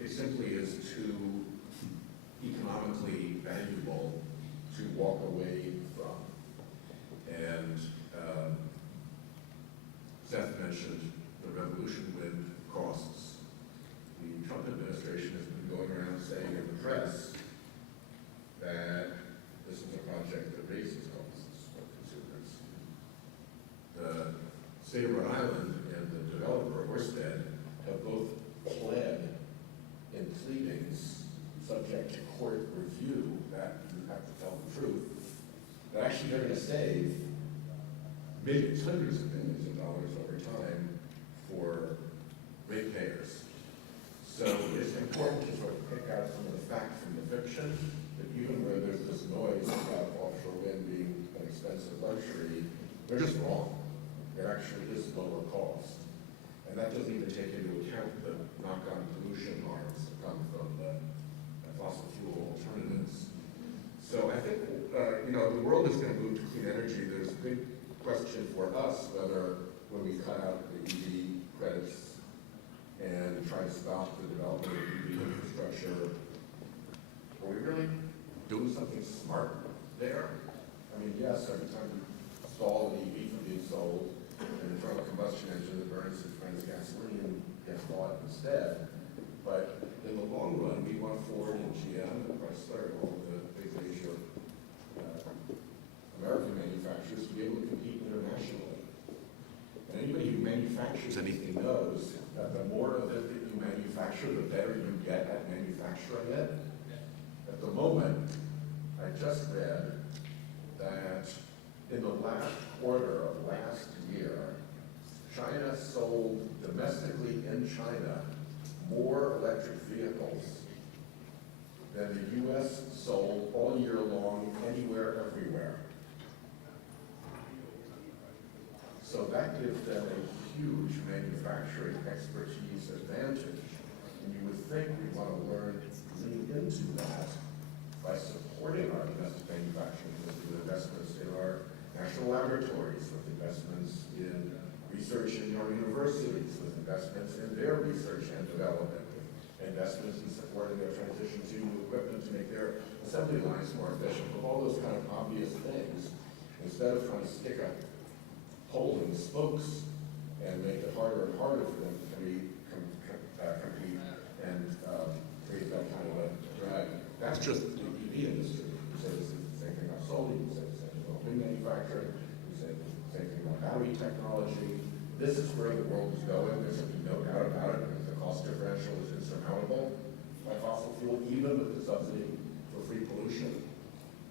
It simply is too economically valuable to walk away from. And Seth mentioned the Revolution Wind costs. The Trump administration has been going around saying in the press that this is a project that raises costs for consumers. The state of Rhode Island and the developer, Orsted, have both pled in pleadings subject to court review that you have to tell the truth, that actually they're going to save millions, hundreds of millions of dollars over time for ratepayers. So it's important to sort of pick out some of the fact from the fiction, that even where there's this noise about offshore wind being an expensive luxury, they're just wrong. It actually is lower cost. And that doesn't even take into account the knock-on pollution harms that come from the fossil fuel alternatives. So I think, the world is going to move to clean energy. There's a big question for us whether when we cut out the EV credits and try to stop the development of EV infrastructure, are we really doing something smart there? I mean, yes, every time you stall an EV from being sold, an internal combustion engine that burns its friend's gasoline gets bought instead. But in the long run, we want Ford and GM and Chrysler and all the big major American manufacturers to be able to compete internationally. And anybody who manufactures anything knows that the more of it that you manufacture, the better you get at manufacturing it. At the moment, I just read that in the last quarter of last year, China sold domestically in China more electric vehicles than the U.S. sold all year long, anywhere, everywhere. So that gives them a huge manufacturing expertise advantage. And you would think we want to learn to lean into that by supporting our domestic manufacturing with investments in our national laboratories, with investments in research in your universities, with investments in their research and development, with investments in supporting their transition to new equipment to make their assembly lines more efficient, with all those kind of obvious things, instead of trying to stick a hole in the spokes and make it harder and harder for them to compete and create that kind of a drag. That's just the EV industry. You say the same thing about solar, you say the same thing about wind manufacturing, you say the same thing about battery technology. This is where the world is going. There's no doubt about it, because the cost differential is insurmountable by fossil fuel, even with the subsidy for free pollution.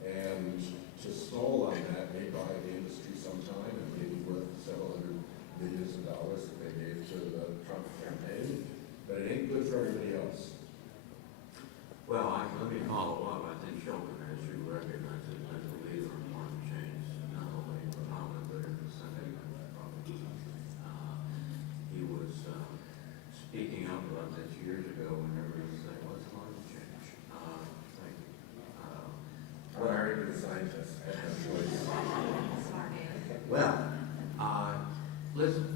And to stall on that may buy the industry some time and maybe worth several hundred millions of dollars that they gave to the Trump campaign, but it ain't good for everybody else. Well, let me follow up. I think Sheldon, as you recognize it, as a leader in climate change, not only in Rhode Island, but in the Senate, probably. He was speaking up about this years ago when everyone was saying, what's climate change? Thank you. I'm married to a scientist. I have no choice. Well, listen,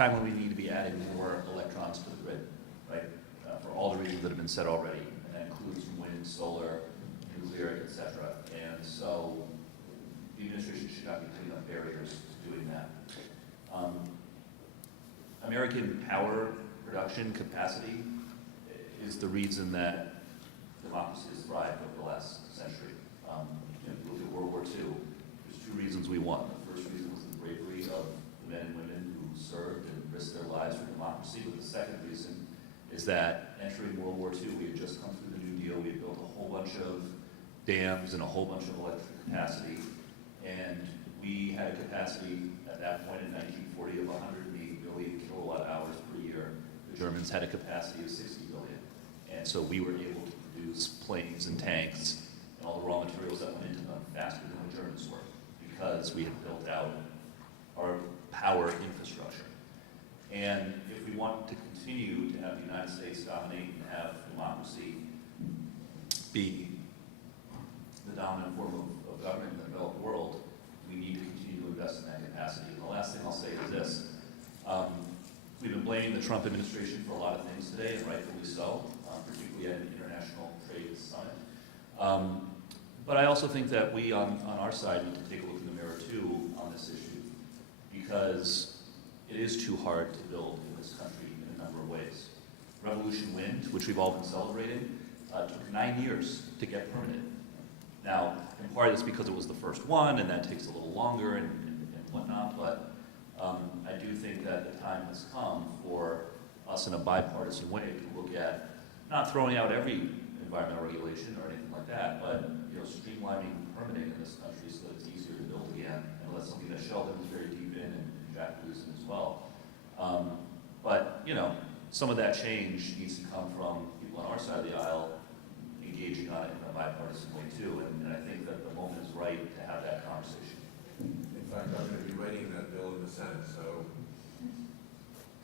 time when we need to be adding more electrons to the grid, right? For all the reasons that have been said already, and that includes wind, solar, nuclear, et cetera. And so the administration should not be putting up barriers to doing that. American power production capacity is the reason that democracy has thrived over the last century. You know, look at World War II. There's two reasons we won. The first reason was the bravery of the men and women who served and risked their lives for democracy. But the second reason is that entering World War II, we had just come through the New Deal. We had built a whole bunch of dams and a whole bunch of electric capacity. And we had a capacity at that point in 1940 of 108 billion kilowatt hours per year. The Germans had a capacity of 60 billion. And so we were able to produce planes and tanks and all the raw materials that went into them faster than the Germans were, because we had built out our power infrastructure. And if we want to continue to have the United States dominate and have democracy be the dominant form of government in the developed world, we need to continue to invest in that capacity. And the last thing I'll say is this. We've been blaming the Trump administration for a lot of things today, and rightfully so, particularly at an international trade summit. But I also think that we, on our side, need to take a look in the mirror, too, on this issue, because it is too hard to build in this country in a number of ways. Revolution Wind, which we've all been celebrating, took 9 years to get permitted. Now, in part, it's because it was the first one, and that takes a little longer and whatnot, but I do think that the time has come for us in a bipartisan way to look at not throwing out every environmental regulation or anything like that, but streamlining permitting in this country so that it's easier to build again. And that's something that Sheldon was very deep in and Jack Lewis as well. But some of that change needs to come from people on our side of the aisle engaging on it in a bipartisan way too. And I think that the moment is right to have that conversation. In fact, I'm going to be writing that bill in the Senate, so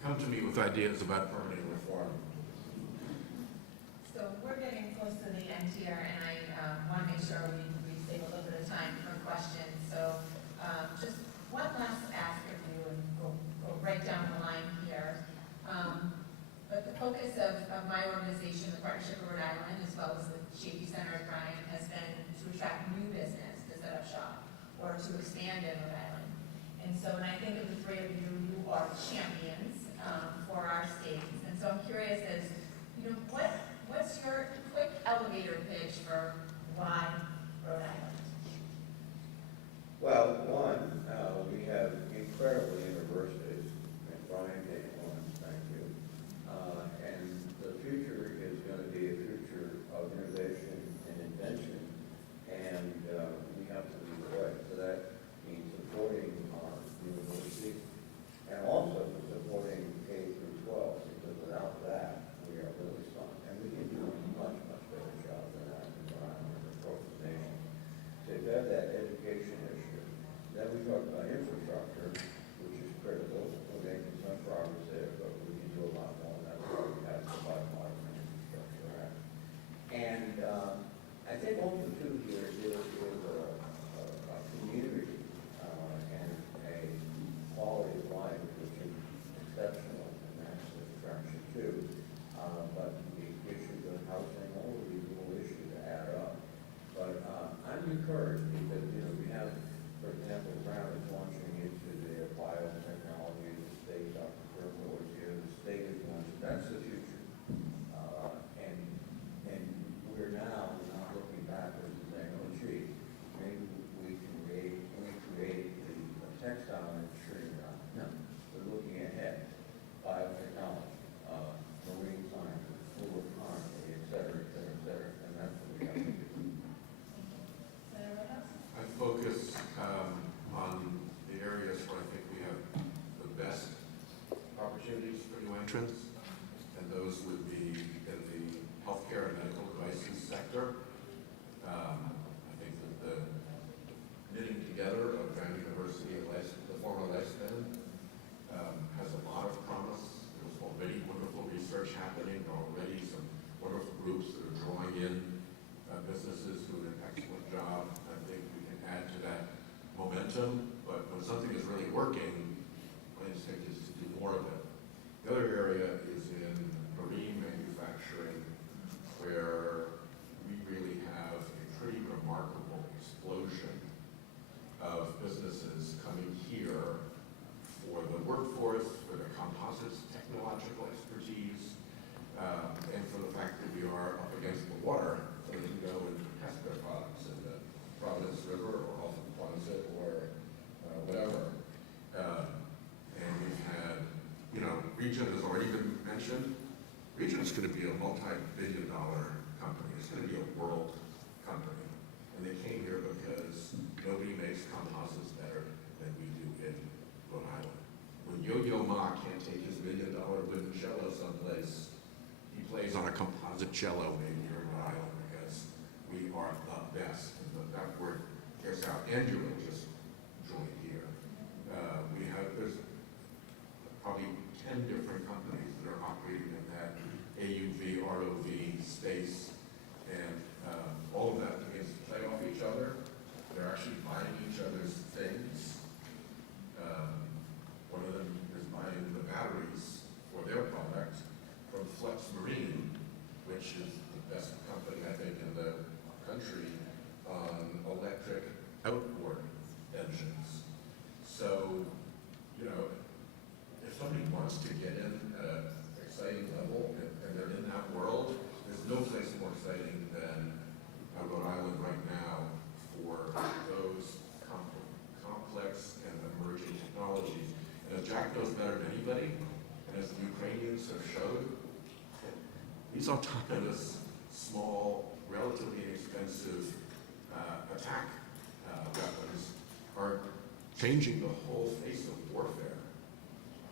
come to me with ideas about permitting reform. So we're getting close to the end here, and I want to make sure we save a little bit of time for questions. So just one last ask of you, and go right down the line here. But the focus of my organization, the Partnership of Rhode Island, as well as the Chafee Center at Bryant, has been to attract new business to set up shop or to expand in Rhode Island. And so when I think of the three of you, you are champions for our state. And so I'm curious as, what's your quick elevator pitch for why Rhode Island? Well, one, we have incredible universities, and Brian being one, thank you. And the future is going to be a future of innovation and invention, and we have to lead the way. So that means supporting our university, and also supporting K through 12, because without that, we are really stuck. And we can do a much, much better job than that in Rhode Island across the nation. So if you have that education issue, then we talk about infrastructure, which is critical. We're making some progress there, but we can do a lot more, and that's why we have the Bipartisan Infrastructure Act. And I think also too here is a community and a quality of life which is exceptional, and that's the attraction too. But the issues of housing, all of these little issues add up. But I'm encouraged because we have, for example, Brown is launching into their biotechnology in the state. Dr. Kermel is here. The state is launching. That's the future. And we're now not looking backwards and saying, oh, gee, maybe we create the textile industry. No, we're looking ahead. Biotechnology, marine science, full economy, et cetera, et cetera, et cetera. And that's what we have to do. I focus on the areas where I think we have the best opportunities for new entrants, and those would be in the healthcare and medical devices sector. I think that the knitting together of Bryant University and the former Lifespan has a lot of promise. There's already wonderful research happening, already some wonderful groups that are drawing in businesses who do an excellent job. I think we can add to that momentum, but when something is really working, my instinct is to do more more of it. The other area is in marine manufacturing, where we really have a pretty remarkable explosion of businesses coming here for the workforce, for the composites technological expertise, and for the fact that we are up against the water, so they can go and test their products in the Providence River or off of Quonset or whatever. And we've had, Region has already been mentioned. Region is going to be a multi-billion-dollar company. It's going to be a world company. And they came here because nobody makes composites better than we do in Rhode Island. When Yo-Yo Ma can't take his $1 million wooden cello someplace, he plays on a composite cello made here in Rhode Island because we are the best. And that word gets out. Angela just joined here. There's probably 10 different companies that are operating in that AUV, ROV space, and all of that begins to play off each other. They're actually buying each other's things. One of them is buying the batteries for their product from Flex Marine, which is the best company, I think, in the country on electric outboard engines. So, if somebody wants to get in at an exciting level and they're in that world, there's no place more exciting than Rhode Island right now for those complex and emerging technologies. And as Jack knows better than anybody, and as the Ukrainians have showed, these autonomous, small, relatively inexpensive attack weapons are changing the whole face of warfare.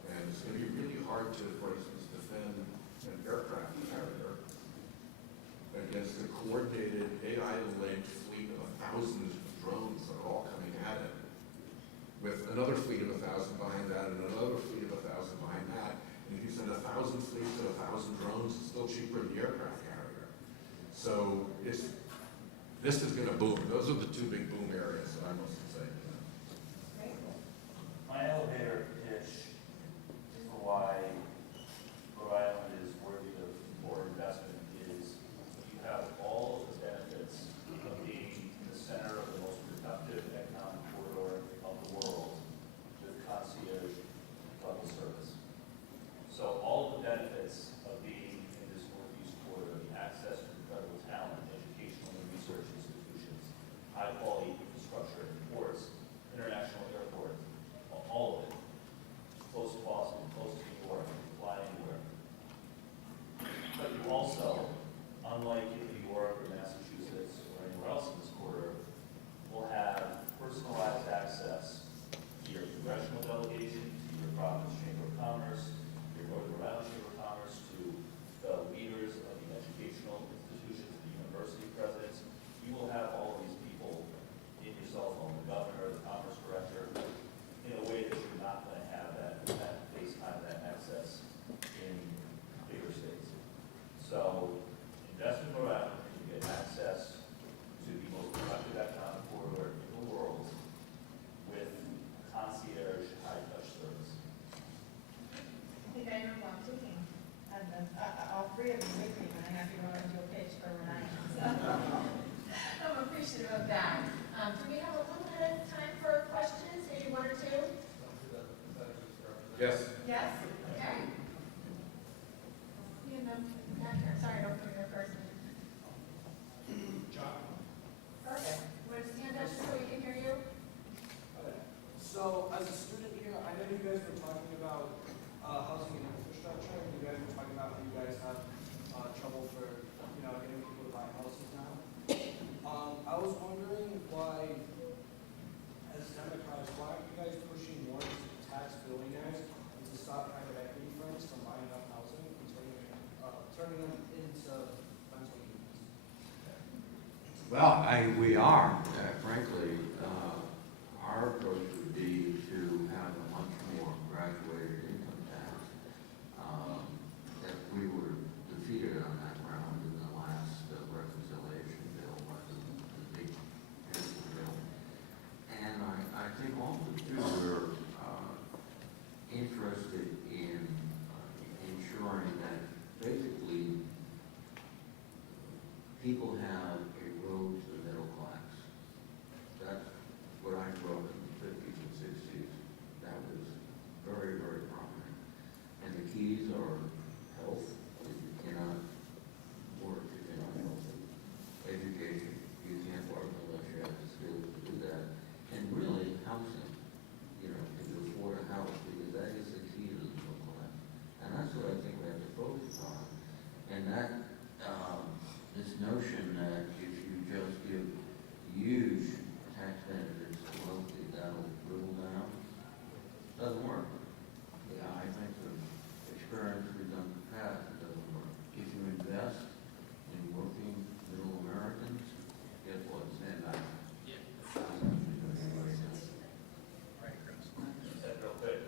And it's going to be really hard to, for instance, defend an aircraft carrier against a coordinated AI-linked fleet of 1,000 drones that are all coming at it, with another fleet of 1,000 behind that and another fleet of 1,000 behind that. And if you send 1,000 fleets to 1,000 drones, it's still cheaper than the aircraft carrier. So this is going to boom. Those are the two big boom areas that I must say. My elevator pitch for why Rhode Island is worthy of more investment is you have all of the benefits of being in the center of the most productive economic corridor of the world with concierge level service. So all of the benefits of being in this northeast corridor, the access to incredible talent, educational and research institutions, high quality infrastructure and ports, international airport, all of it. Close to Boston, close to New York, fly anywhere. But you also, unlike in New York or Massachusetts or anywhere else in this corridor, will have personalized access to your congressional delegation, to your Providence Chamber of Commerce, your Rhode Island Chamber of Commerce, to the leaders of the educational institutions, the university presidents. You will have all of these people in your cell phone, the governor, the commerce director, in a way that you're not going to have that FaceTime, that access in bigger states. So invest in Rhode Island, you get access to the most productive economic corridor in the world with concierge high-touch service. I think I know who I'm thinking. And all three of them with me when I have to go and do a pitch for Rhode Island. So I'm appreciative of that. Do we have a little bit of time for questions? Maybe one or two? Yes. Yes? Okay. You know, back here. Sorry, I don't know your first name. John. Perfect. Want to stand up just so we can hear you? So, as a student here, I know you guys were talking about housing and infrastructure, and you guys were talking about how you guys have trouble for, getting people to buy houses now. I was wondering why, as Democrats, why are you guys pushing more to tax billionaires and to stop private equity firms from buying up housing and turning them into rental units? Well, we are, frankly, our approach would be to have a much more graduated income tax. That we were defeated on that ground in the last reconciliation bill, the big bill. And I think all the two were interested in that, this notion that if you just give huge tax benefits to wealthy, that'll dribble down, doesn't work. Yeah, I think the experience we've done in the past, it doesn't work. If you invest in working middle Americans, guess what? Stand back. Real quick,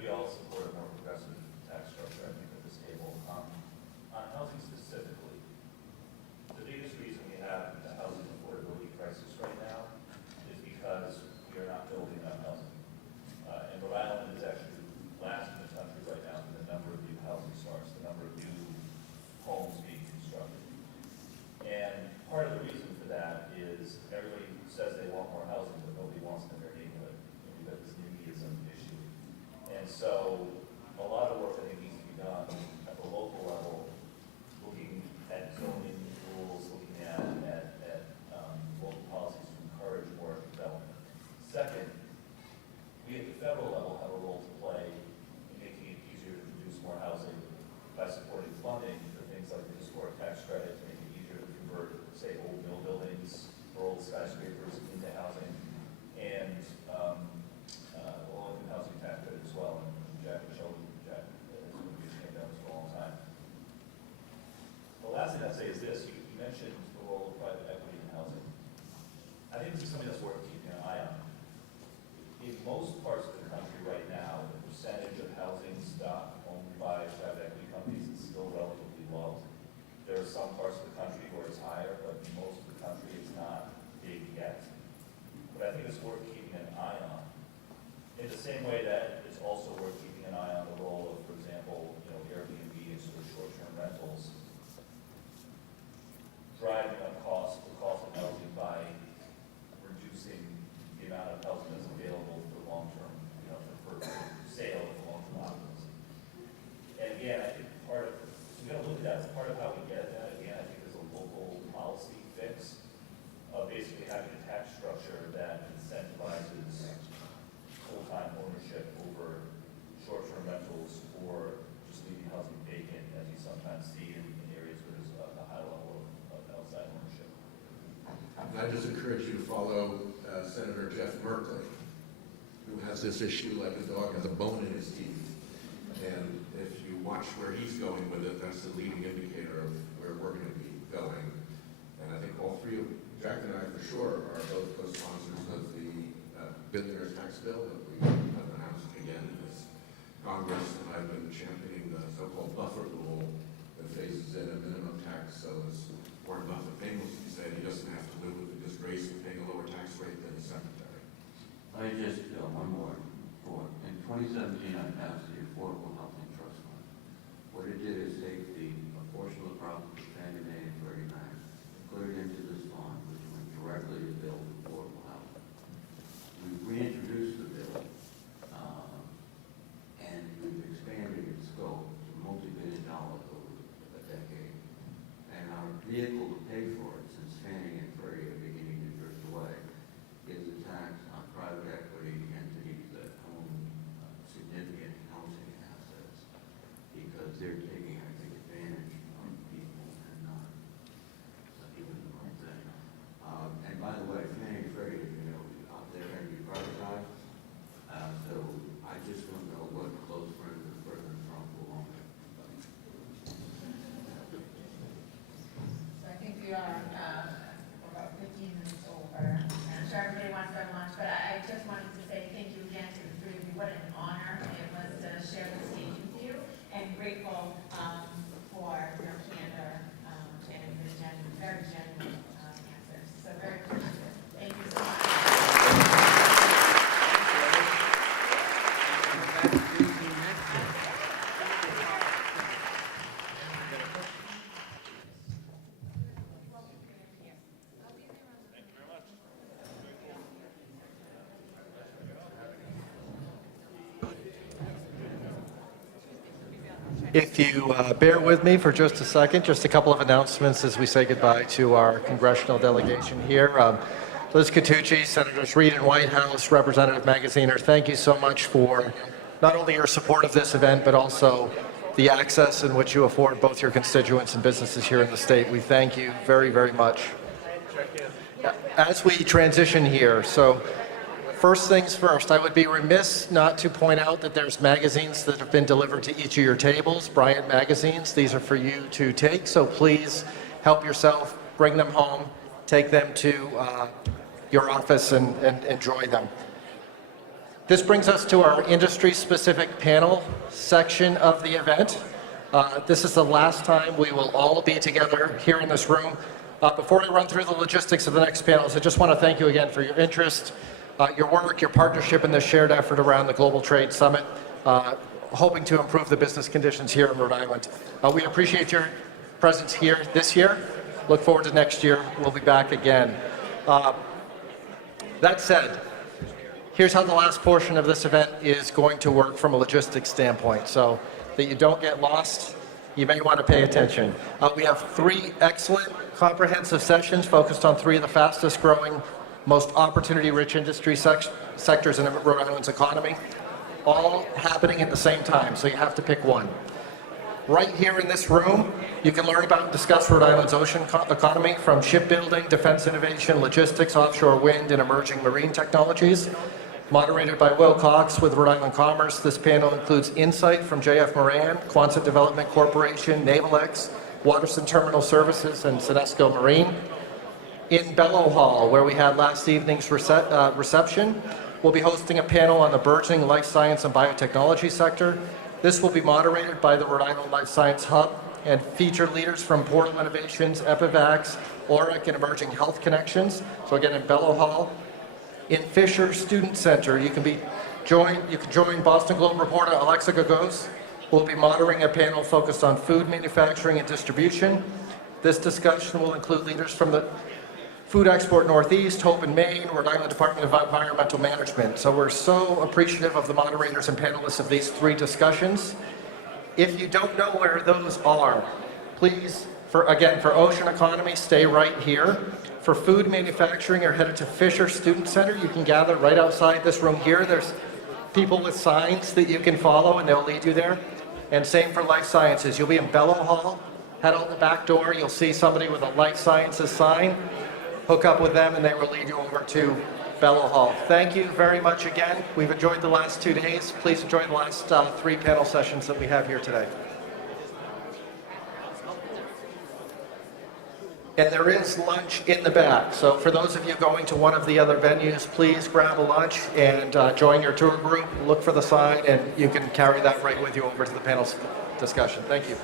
we all support a more progressive tax structure, I think, at this table. On housing specifically, the biggest reason we have the housing affordability crisis right now is because we are not building enough housing. And Rhode Island is actually last in the country right now in the number of new housing starts, the number of new homes being constructed. And part of the reason for that is everybody says they want more housing, but nobody wants it in their neighborhood. And we've got this NIMBYism issue. And so a lot of work I think needs to be done at the local level, looking at zoning rules, looking at local policies to encourage more development. Second, we at the federal level have a role to play in making it easier to produce more housing by supporting funding for things like the historic tax credit, to make it easier to convert, say, old mill buildings or old skyscrapers into housing, and low-income housing tax credit as well. And Jack and Sheldon, Jack has been using it for a long time. The last thing I'd say is this: you mentioned the role of private equity in housing. I think this is something that's worth keeping an eye on. In most parts of the country right now, the percentage of housing stock owned by private equity companies is still relatively low. There are some parts of the country where it's higher, but most of the country is not big yet. But I think it's worth keeping an eye on. In the same way that it's also worth keeping an eye on the role of, for example, Airbnb and sort of short-term rentals, driving up the cost of housing by reducing the amount of housing that's available for long-term, for sale of long-term occupancy. And again, I think part of, so we got to look at that as part of how we get at that. Again, I think there's a local policy fix of basically having a tax structure that incentivizes full-time ownership over short-term rentals or just leaving housing vacant, as you sometimes see in areas where there's a high level of outside ownership. I just encourage you to follow Senator Jeff Merkley, who has this issue like a dog has a bone in his teeth. And if you watch where he's going with it, that's the leading indicator of where we're going to be going. And I think all three of Jack and I, for sure, are both co-sponsors of the billionaire's tax bill that we have announced again in this Congress. And I've been championing the so-called buffer rule that phases in a minimum tax. So as Warren Buffett famously said, he doesn't have to live with the disgrace of paying a lower tax rate than his secretary. I just, one more point. In 2017, I passed the Affordable Housing Trust Fund. What it did is take a portion of the profit of Fannie Mae and Freddie Mac, put it into this fund, which went directly to build affordable housing. We reintroduced the bill, and we've expanded its scope to multi-billion dollars over a decade. And our vehicle to pay for it, since Fannie and Freddie are beginning to drift away, is a tax on private equity entities that own significant housing assets, because they're taking, I think, advantage of people and not even the right thing. And by the way, Fannie and Freddie, out there going to be privatized. So I just don't know what close friends of President Trump will own it. So I think we are about 15 minutes over. I'm sure everybody wants their lunch, but I just wanted to say thank you again to the three of you. What an honor it was to share the stage with you, and grateful for your candor and the very genuine answers. So very appreciative. Thank you so much. If you bear with me for just a second, just a couple of announcements as we say goodbye to our congressional delegation here. Liz Catucci, Senators Reid and Whitehouse, Representative Magaziner, thank you so much for not only your support of this event, but also the access in which you afford both your constituents and businesses here in the state. We thank you very, very much. As we transition here, so first things first, I would be remiss not to point out that there's magazines that have been delivered to each of your tables, Bryant magazines. These are for you to take, so please help yourself, bring them home, take them to your office and enjoy them. This brings us to our industry-specific panel section of the event. This is the last time we will all be together here in this room. Before I run through the logistics of the next panels, I just want to thank you again for your interest, your work, your partnership in this shared effort around the Global Trade Summit, hoping to improve the business conditions here in Rhode Island. We appreciate your presence here this year. Look forward to next year. We'll be back again. That said, here's how the last portion of this event is going to work from a logistics standpoint, so that you don't get lost. You may want to pay attention. We have 3 excellent, comprehensive sessions focused on 3 of the fastest growing, most opportunity-rich industry sectors in Rhode Island's economy, all happening at the same time, so you have to pick one. Right here in this room, you can learn about and discuss Rhode Island's ocean economy, from shipbuilding, defense innovation, logistics, offshore wind, and emerging marine technologies. Moderated by Will Cox with Rhode Island Commerce, this panel includes insight from JF Moran, Quonset Development Corporation, NavalX, Waterson Terminal Services, and Sedesco Marine. In Bellow Hall, where we had last evening's reception, we'll be hosting a panel on the burgeoning life science and biotechnology sector. This will be moderated by the Rhode Island Life Science Hub and feature leaders from Portal Innovations, Epivax, ORIC, and Emerging Health Connections. So again, in Bellow Hall. In Fisher Student Center, you can join Boston Globe reporter Alexa Gagos, who will be moderating a panel focused on food manufacturing and distribution. This discussion will include leaders from the Food Export Northeast, Hope in Maine, Rhode Island Department of Environmental Management. So we're so appreciative of the moderators and panelists of these 3 discussions. If you don't know where those are, please, for ocean economy, stay right here. For food manufacturing, you're headed to Fisher Student Center. You can gather right outside this room here. There's people with signs that you can follow, and they'll lead you there. And same for life sciences. You'll be in Bellow Hall. Head out the back door. You'll see somebody with a life sciences sign. Hook up with them, and they will lead you over to Bellow Hall. Thank you very much again. We've enjoyed the last 2 days. Please enjoy the last 3 panel sessions that we have here today. And there is lunch in the back. So for those of you going to one of the other venues, please grab a lunch and join your tour group. Look for the sign, and you can carry that right with you over to the panel discussion. Thank you.